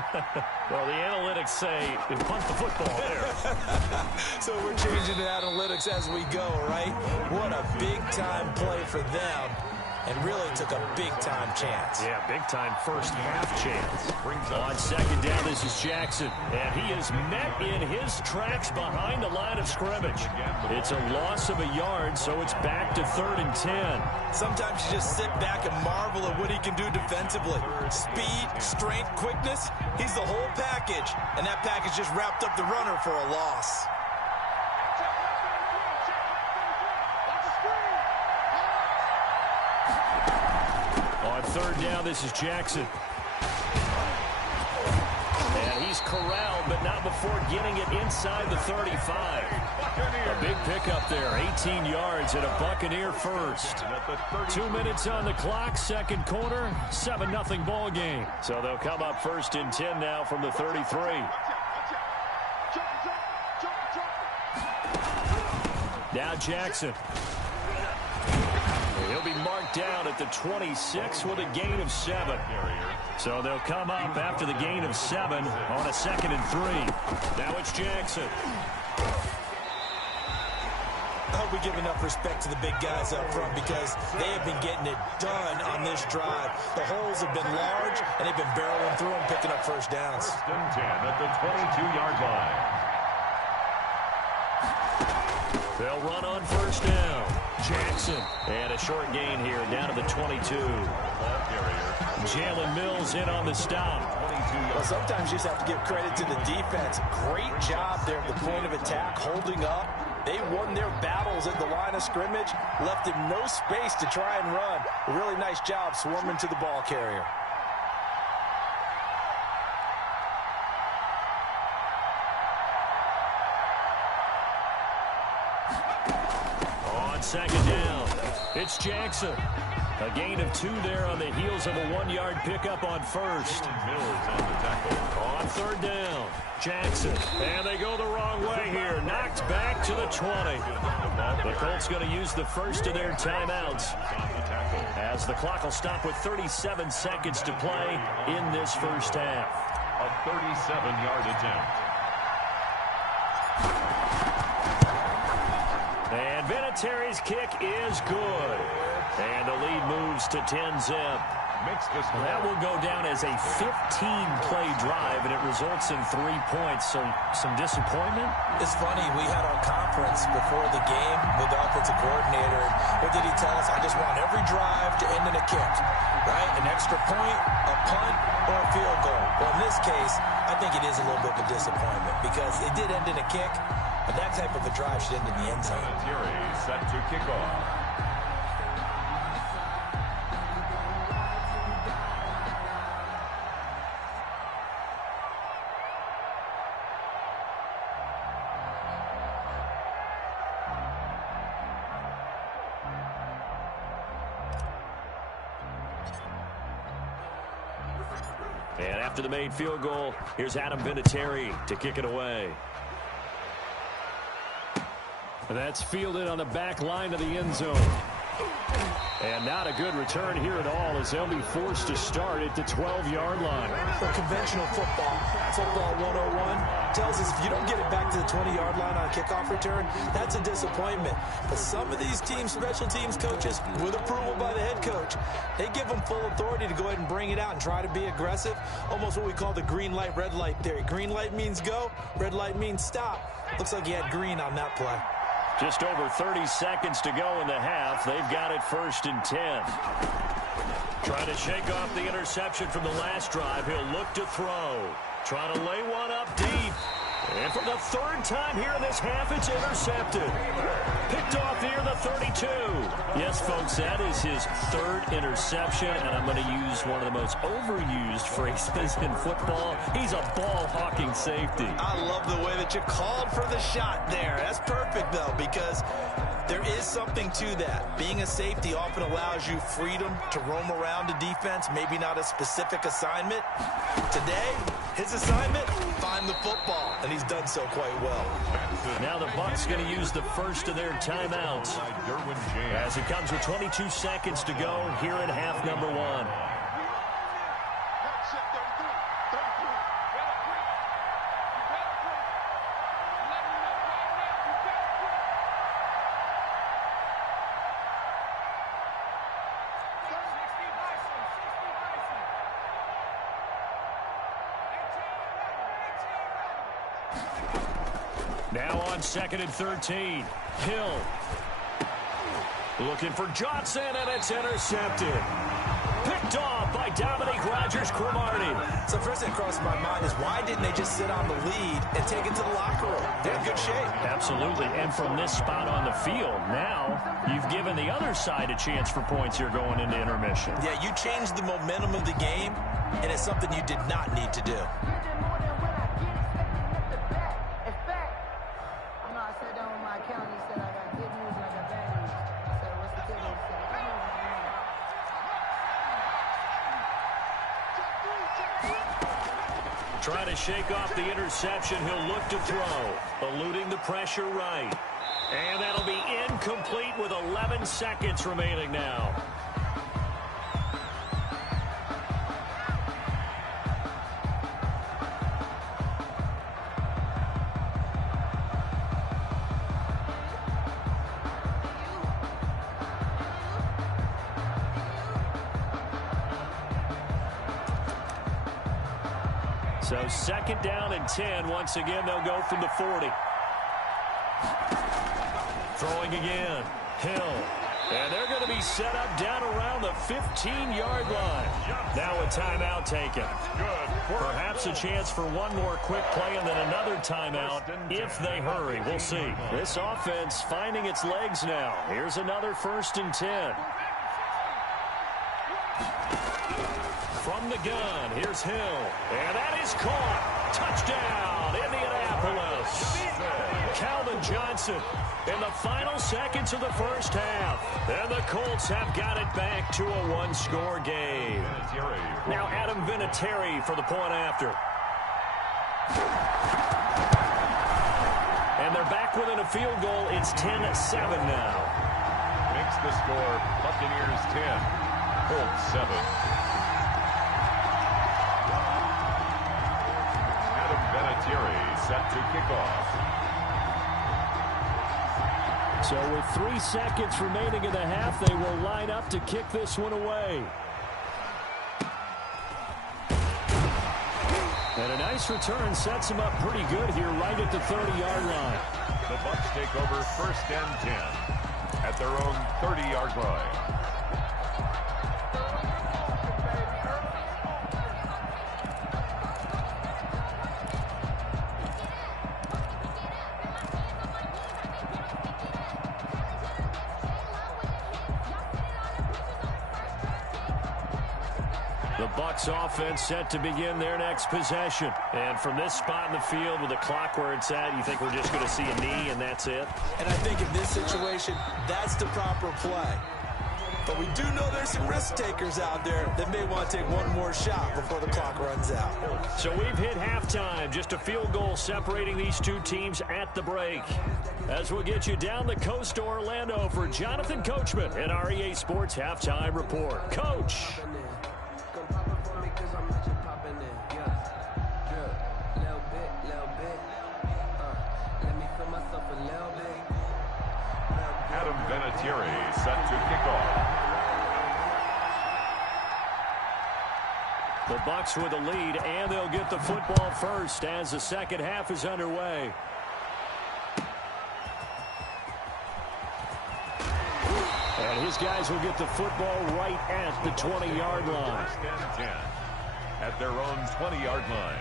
Well, the analytics say punt the football there. So we're changing to analytics as we go, right? What a big-time play for them. And really took a big-time chance. Yeah, big-time first-half chance. On second down, this is Jackson. And he is met in his tracks behind the line of scrimmage. It's a loss of a yard, so it's back to 3rd and 10. Sometimes you just sit back and marvel at what he can do defensively. Speed, strength, quickness, he's the whole package. And that package just wrapped up the runner for a loss. On 3rd down, this is Jackson. And he's corralled, but not before getting it inside the 35. A big pickup there, 18 yards and a Buccaneer first. 2 minutes on the clock, second quarter, 7-0 ball game. So they'll come up 1st and 10 now from the 33. Now Jackson. He'll be marked down at the 26 with a gain of 7. So they'll come up after the gain of 7 on a 2nd and 3. Now it's Jackson. I hope we give enough respect to the big guys up front because they have been getting it done on this drive. The holes have been large, and they've been barreling through them, picking up first downs. 1st and 10 at the 22-yard line. They'll run on 1st down. Jackson. And a short gain here down to the 22. Jalen Mills in on the stop. Well, sometimes you just have to give credit to the defense. Great job there at the point of attack, holding up. They won their battles at the line of scrimmage, left him no space to try and run. A really nice job swarming to the ball carrier. On 2nd down, it's Jackson. A gain of 2 there on the heels of a 1-yard pickup on 1st. On 3rd down, Jackson. And they go the wrong way here. Knocked back to the 20. The Colts going to use the first of their timeouts as the clock will stop with 37 seconds to play in this first half. A 37-yard attempt. And Vinatieri's kick is good. And the lead moves to 10-zip. That will go down as a 15-play drive, and it results in 3 points. So some disappointment? It's funny. We had our conference before the game with the offensive coordinator. What did he tell us? I just want every drive to end in a kick, right? An extra point, a punt, or a field goal. Well, in this case, I think it is a little bit of a disappointment because it did end in a kick, but that type of a drive should end in the end zone. Set to kick off. And after the made field goal, here's Adam Vinatieri to kick it away. And that's fielded on the back line of the end zone. And not a good return here at all as they'll be forced to start at the 12-yard line. For conventional football 101 tells us if you don't get it back to the 20-yard line on a kickoff return, that's a disappointment. But some of these teams, special teams coaches, with approval by the head coach, they give them full authority to go ahead and bring it out and try to be aggressive. Almost what we call the green light, red light theory. Green light means go, red light means stop. Looks like he had green on that play. Just over 30 seconds to go in the half. They've got it 1st and 10. Trying to shake off the interception from the last drive. He'll look to throw. Trying to lay one up deep. And for the 3rd time here in this half, it's intercepted. Picked off near the 32. Yes, folks, that is his 3rd interception, and I'm going to use one of the most overused phrases in football. He's a ball-hawking safety. I love the way that you called for the shot there. That's perfect, though, because there is something to that. Being a safety often allows you freedom to roam around a defense, maybe not a specific assignment. Today, his assignment, find the football, and he's done so quite well. Now the Bucs going to use the first of their timeouts as it comes with 22 seconds to go here in half number 1. Now on 2nd and 13. Hill. Looking for Johnson, and it's intercepted. Picked off by Dominique Rodgers-Cromartie. So first thing that crossed my mind is why didn't they just sit on the lead and take it to the locker room? They're in good shape. Absolutely. And from this spot on the field, now you've given the other side a chance for points here going into intermission. Yeah, you changed the momentum of the game, and it's something you did not need to do. Trying to shake off the interception. He'll look to throw. Eluding the pressure right. And that'll be incomplete with 11 seconds remaining now. So 2nd down and 10. Once again, they'll go from the 40. Throwing again. Hill. And they're going to be set up down around the 15-yard line. Now a timeout taken. Perhaps a chance for one more quick play and then another timeout if they hurry. We'll see. This offense finding its legs now. Here's another 1st and 10. From the gun, here's Hill. And that is caught. Touchdown, Indianapolis. Calvin Johnson in the final seconds of the first half. And the Colts have got it back to a one-score game. Now Adam Vinatieri for the point after. And they're back within a field goal. It's 10-7 now. Makes the score Buccaneers 10, Colts 7. Set to kick off. So with 3 seconds remaining in the half, they will line up to kick this one away. And a nice return sets them up pretty good here right at the 30-yard line. The Bucs take over 1st and 10 at their own 30-yard line. Bucs offense set to begin their next possession. And from this spot in the field with the clock where it's at, you think we're just going to see a knee and that's it? And I think in this situation, that's the proper play. But we do know there's some risk takers out there that may want to take one more shot before the clock runs out. So we've hit halftime. Just a field goal separating these two teams at the break. As we'll get you down the coast to Orlando for Jonathan Coachman and our EA Sports Halftime Report. Coach. Adam Vinatieri set to kick off. The Bucs with a lead, and they'll get the football first as the second half is underway. And his guys will get the football right at the 20-yard line. 1st and 10 at their own 20-yard line.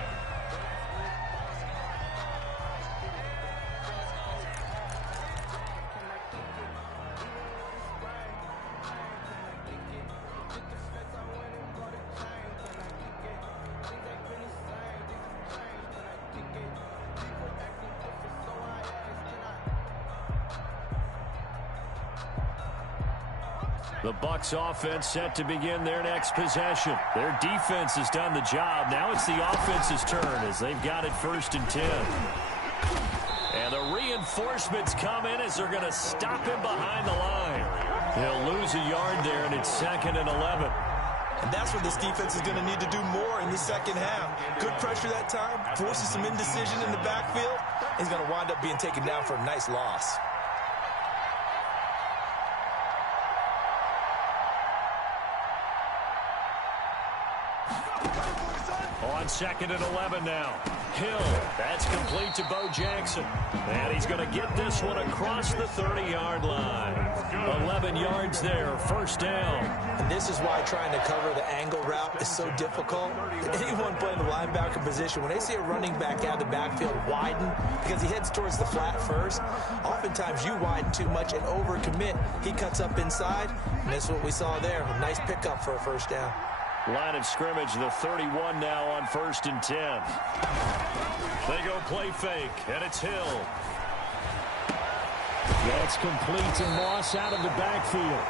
The Bucs offense set to begin their next possession. Their defense has done the job. Now it's the offense's turn as they've got it 1st and 10. And the reinforcements come in as they're going to stop him behind the line. He'll lose a yard there, and it's 2nd and 11. And that's what this defense is going to need to do more in the second half. Good pressure that time, forces some indecision in the backfield. He's going to wind up being taken down for a nice loss. On 2nd and 11 now. Hill. That's complete to Bo Jackson. And he's going to get this one across the 30-yard line. 11 yards there, first down. And this is why trying to cover the angle route is so difficult. Anyone playing the linebacker position, when they see a running back out of the backfield widen, because he heads towards the flat first, oftentimes you widen too much and overcommit. He cuts up inside, and that's what we saw there. A nice pickup for a first down. Line of scrimmage, the 31 now on 1st and 10. They go play fake, and it's Hill. That's complete to Moss out of the backfield.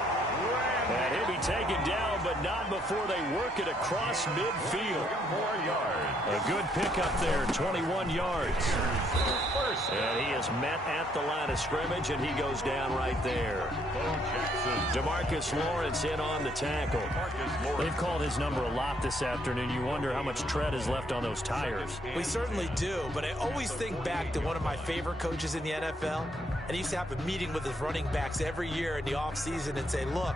And he'll be taken down, but not before they work it across midfield. 4 yards. A good pickup there, 21 yards. And he is met at the line of scrimmage, and he goes down right there. DeMarcus Lawrence in on the tackle. They've called his number a lot this afternoon. You wonder how much tread is left on those tires. We certainly do, but I always think back to one of my favorite coaches in the NFL, and he used to have a meeting with his running backs every year in the offseason and say, look,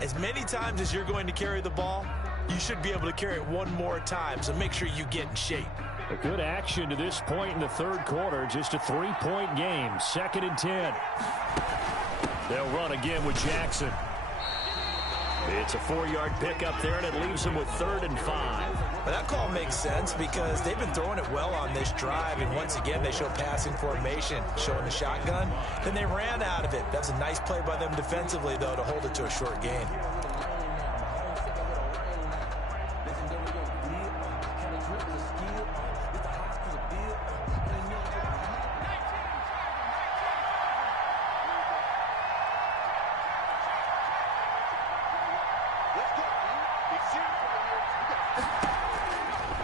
as many times as you're going to carry the ball, you should be able to carry it one more time, so make sure you get in shape. A good action to this point in the third quarter. Just a 3-point game. 2nd and 10. They'll run again with Jackson. It's a 4-yard pickup there, and it leaves them with 3rd and 5. But that call makes sense because they've been throwing it well on this drive, and once again they show passing formation, showing the shotgun. Then they ran out of it. That's a nice play by them defensively, though, to hold it to a short gain.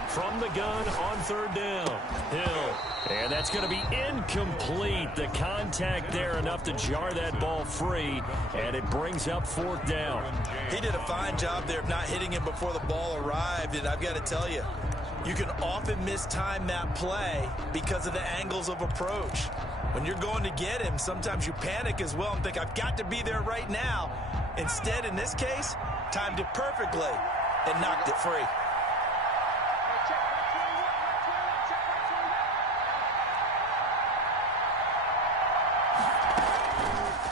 From the gun on 3rd down. Hill. And that's going to be incomplete. The contact there enough to jar that ball free. And it brings up 4th down. He did a fine job there of not hitting him before the ball arrived. And I've got to tell you, you can often mistime that play because of the angles of approach. When you're going to get him, sometimes you panic as well and think, I've got to be there right now. Instead, in this case, timed it perfectly and knocked it free.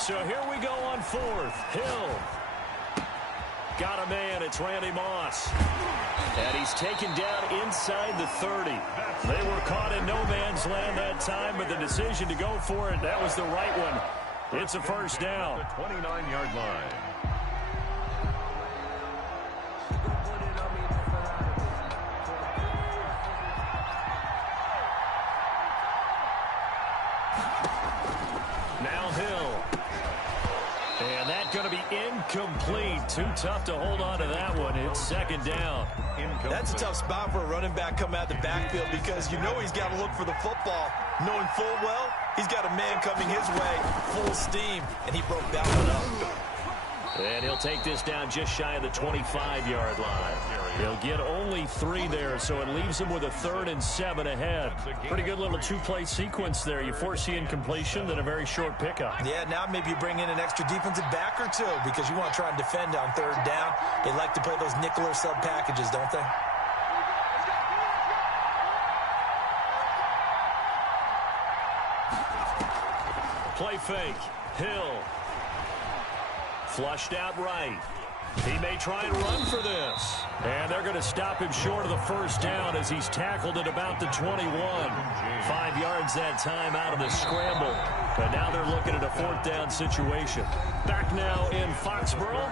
So here we go on 4th. Hill. Got a man. It's Randy Moss. And he's taken down inside the 30. They were caught in no man's land that time, but the decision to go for it, that was the right one. It's a first down. The 29-yard line. Now Hill. And that's going to be incomplete. Too tough to hold on to that one. It's 2nd down. That's a tough spot for a running back coming out of the backfield because you know he's got to look for the football, knowing full well he's got a man coming his way, full steam, and he broke that one up. And he'll take this down just shy of the 25-yard line. He'll get only 3 there, so it leaves him with a 3rd and 7 ahead. Pretty good little 2-play sequence there. You foresee incompletion, then a very short pickup. Yeah, now maybe you bring in an extra defensive back or two because you want to try and defend on 3rd down. They like to play those nickel or sub packages, don't they? Play fake. Hill. Flushed out right. He may try and run for this. And they're going to stop him short of the first down as he's tackled at about the 21. 5 yards that time out of the scramble. But now they're looking at a 4th down situation. Back now in Foxborough.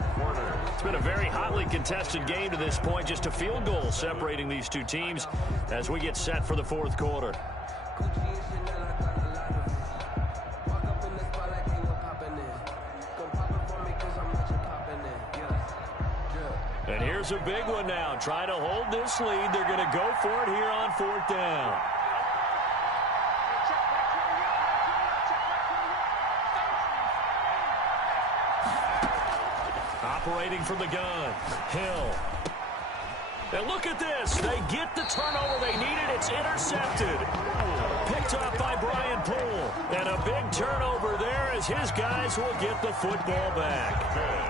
It's been a very hotly contested game to this point. Just a field goal separating these two teams as we get set for the 4th quarter. And here's a big one now. Trying to hold this lead. They're going to go for it here on 4th down. Operating from the gun. Hill. And look at this. They get the turnover they needed. It's intercepted. Picked up by Brian Poole. And a big turnover there as his guys will get the football back.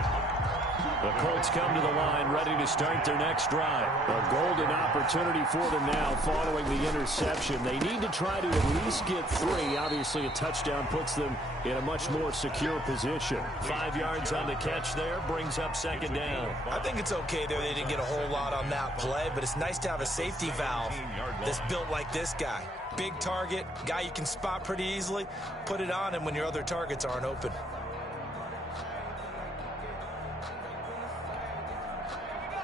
The Colts come to the line, ready to start their next drive. A golden opportunity for them now following the interception. They need to try to at least get 3. Obviously, a touchdown puts them in a much more secure position. 5 yards on the catch there, brings up second down. I think it's okay there. They didn't get a whole lot on that play, but it's nice to have a safety valve that's built like this guy. Big target, guy you can spot pretty easily. Put it on him when your other targets aren't open.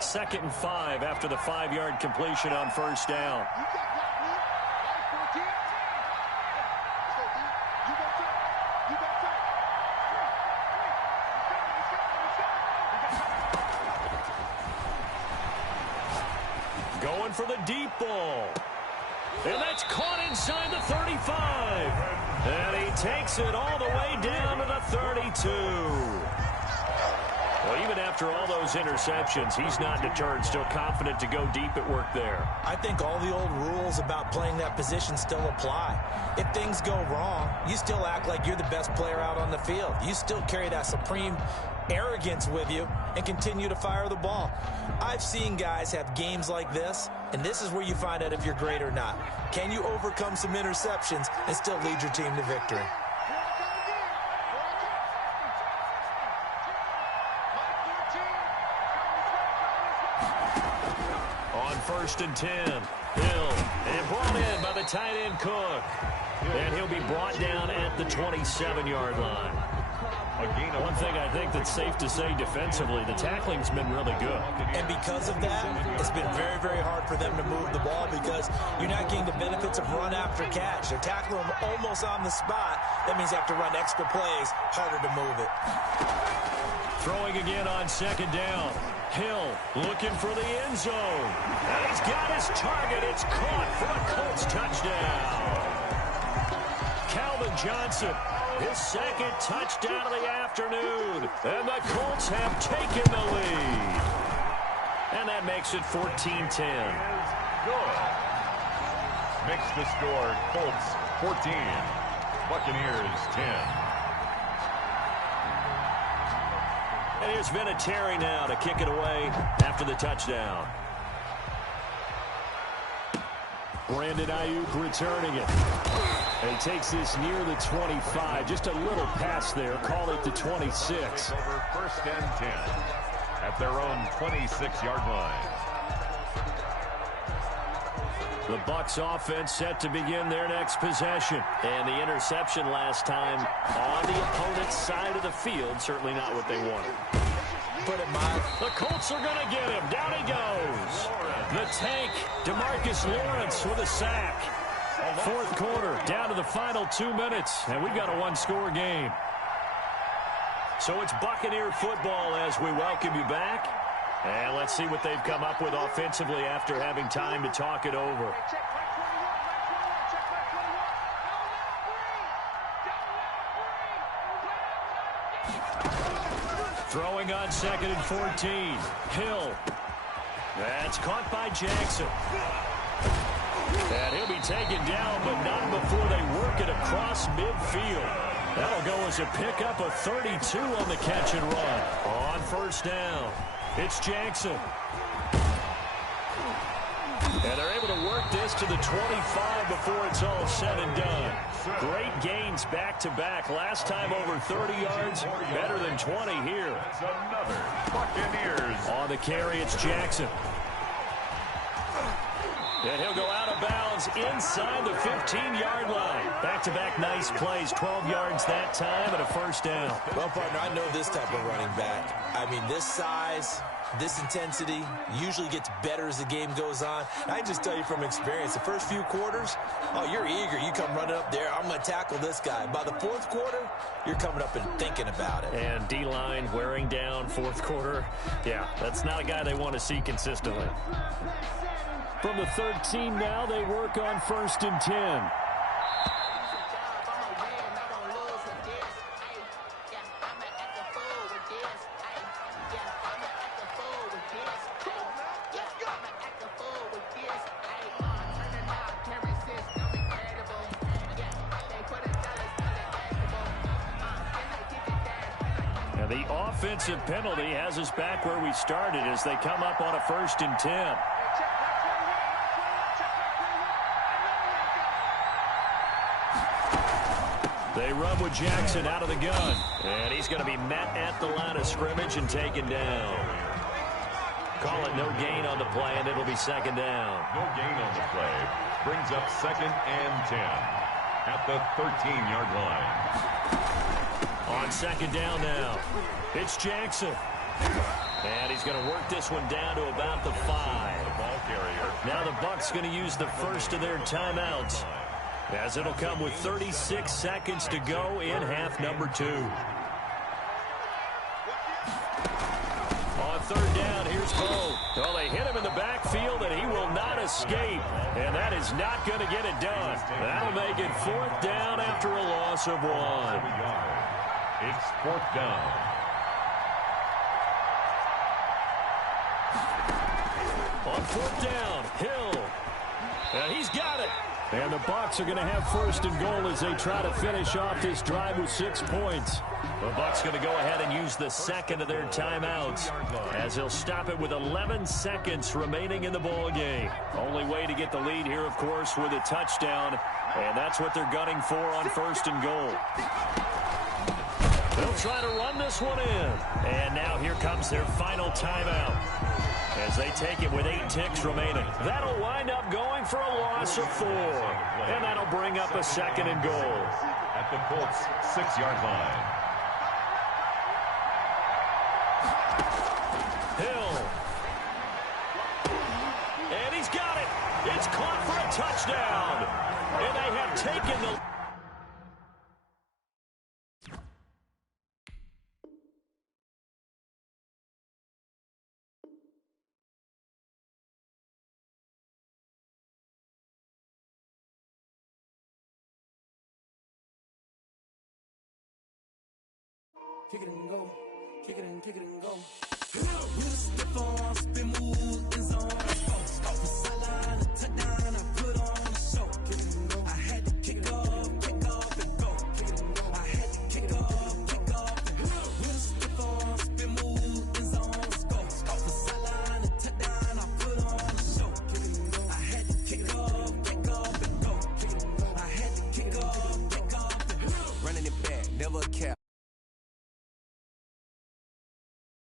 Second and 5 after the 5-yard completion on first down. Going for the deep ball. And that's caught inside the 35. And he takes it all the way down to the 32. Well, even after all those interceptions, he's not deterred, still confident to go deep at work there. I think all the old rules about playing that position still apply. If things go wrong, you still act like you're the best player out on the field. You still carry that supreme arrogance with you and continue to fire the ball. I've seen guys have games like this, and this is where you find out if you're great or not. Can you overcome some interceptions and still lead your team to victory? On first and 10, Hill, and brought in by the tight end Cook. And he'll be brought down at the 27-yard line. One thing I think that's safe to say defensively, the tackling's been really good. And because of that, it's been very, very hard for them to move the ball because you're not getting the benefits of run after catch. They're tackling them almost on the spot. That means you have to run extra plays, harder to move it. Throwing again on second down. Hill looking for the end zone. And he's got his target. It's caught for a Colts touchdown. Calvin Johnson, his second touchdown of the afternoon. And the Colts have taken the lead. And that makes it 14-10. Good. Makes the score Colts 14, Buccaneers 10. And here's Vinatieri now to kick it away after the touchdown. Brandon Ayuk returning it. And he takes this near the 25. Just a little pass there. Call it the 26. Over first and 10 at their own 26-yard line. The Bucs offense set to begin their next possession. And the interception last time on the opponent's side of the field. Certainly not what they wanted. Put it mild. The Colts are going to get him. Down he goes. The tank, DeMarcus Lawrence with a sack. Fourth quarter, down to the final 2 minutes. And we've got a one-score game. So it's Buccaneer football as we welcome you back. And let's see what they've come up with offensively after having time to talk it over. Throwing on second and 14. Hill. That's caught by Jackson. And he'll be taken down, but not before they work it across midfield. That'll go as a pickup of 32 on the catch and run. On first down, it's Jackson. And they're able to work this to the 25 before it's all said and done. Great gains back-to-back. Last time over 30 yards, better than 20 here. It's another Buccaneers. On the carry, it's Jackson. And he'll go out of bounds inside the 15-yard line. Back-to-back nice plays, 12 yards that time and a first down. Well, partner, I know this type of running back. I mean, this size, this intensity usually gets better as the game goes on. I can just tell you from experience, the first few quarters, oh, you're eager. You come running up there, I'm going to tackle this guy. By the fourth quarter, you're coming up and thinking about it. And D-line wearing down fourth quarter. Yeah, that's not a guy they want to see consistently. From the 13 now, they work on first and 10. The offensive penalty has us back where we started as they come up on a 1st and 10. They run with Jackson out of the gun. And he's going to be met at the line of scrimmage and taken down. Call it no gain on the play, and it'll be 2nd down. No gain on the play. Brings up 2nd and 10 at the 13-yard line. On 2nd down now, it's Jackson. And he's going to work this one down to about the 5. Ball carrier. Now the Bucs going to use the first of their timeouts, as it'll come with 36 seconds to go in half number 2. On 3rd down, here's Cole. Well, they hit him in the backfield, and he will not escape. And that is not going to get it done. That'll make it 4th down after a loss of 1. It's 4th down. On 4th down, Hill. And he's got it. And the Bucs are going to have 1st and goal as they try to finish off this drive with 6 points. The Bucs going to go ahead and use the 2nd of their timeouts, as they'll stop it with 11 seconds remaining in the ball game. Only way to get the lead here, of course, with a touchdown, and that's what they're gunning for on 1st and goal. They'll try to run this one in. And now here comes their final timeout, as they take it with 8 ticks remaining. That'll wind up going for a loss of 4. And that'll bring up a 2nd and goal. At the Colts' 6-yard line. Hill. And he's got it. It's caught for a touchdown. And they have taken the... Kick it and go. Kick it and go. With a stiff arm, spin move, in zone. Off the sideline, a touchdown, I put on a show. Kick it and go. I had to kick off and go. Kick it and go. I had to kick off and go. With a stiff arm, spin move, in zone. Off the sideline, a touchdown, I put on a show. Kick it and go. I had to kick off and go. Kick it and go. I had to kick off and go. Running it back, never cap.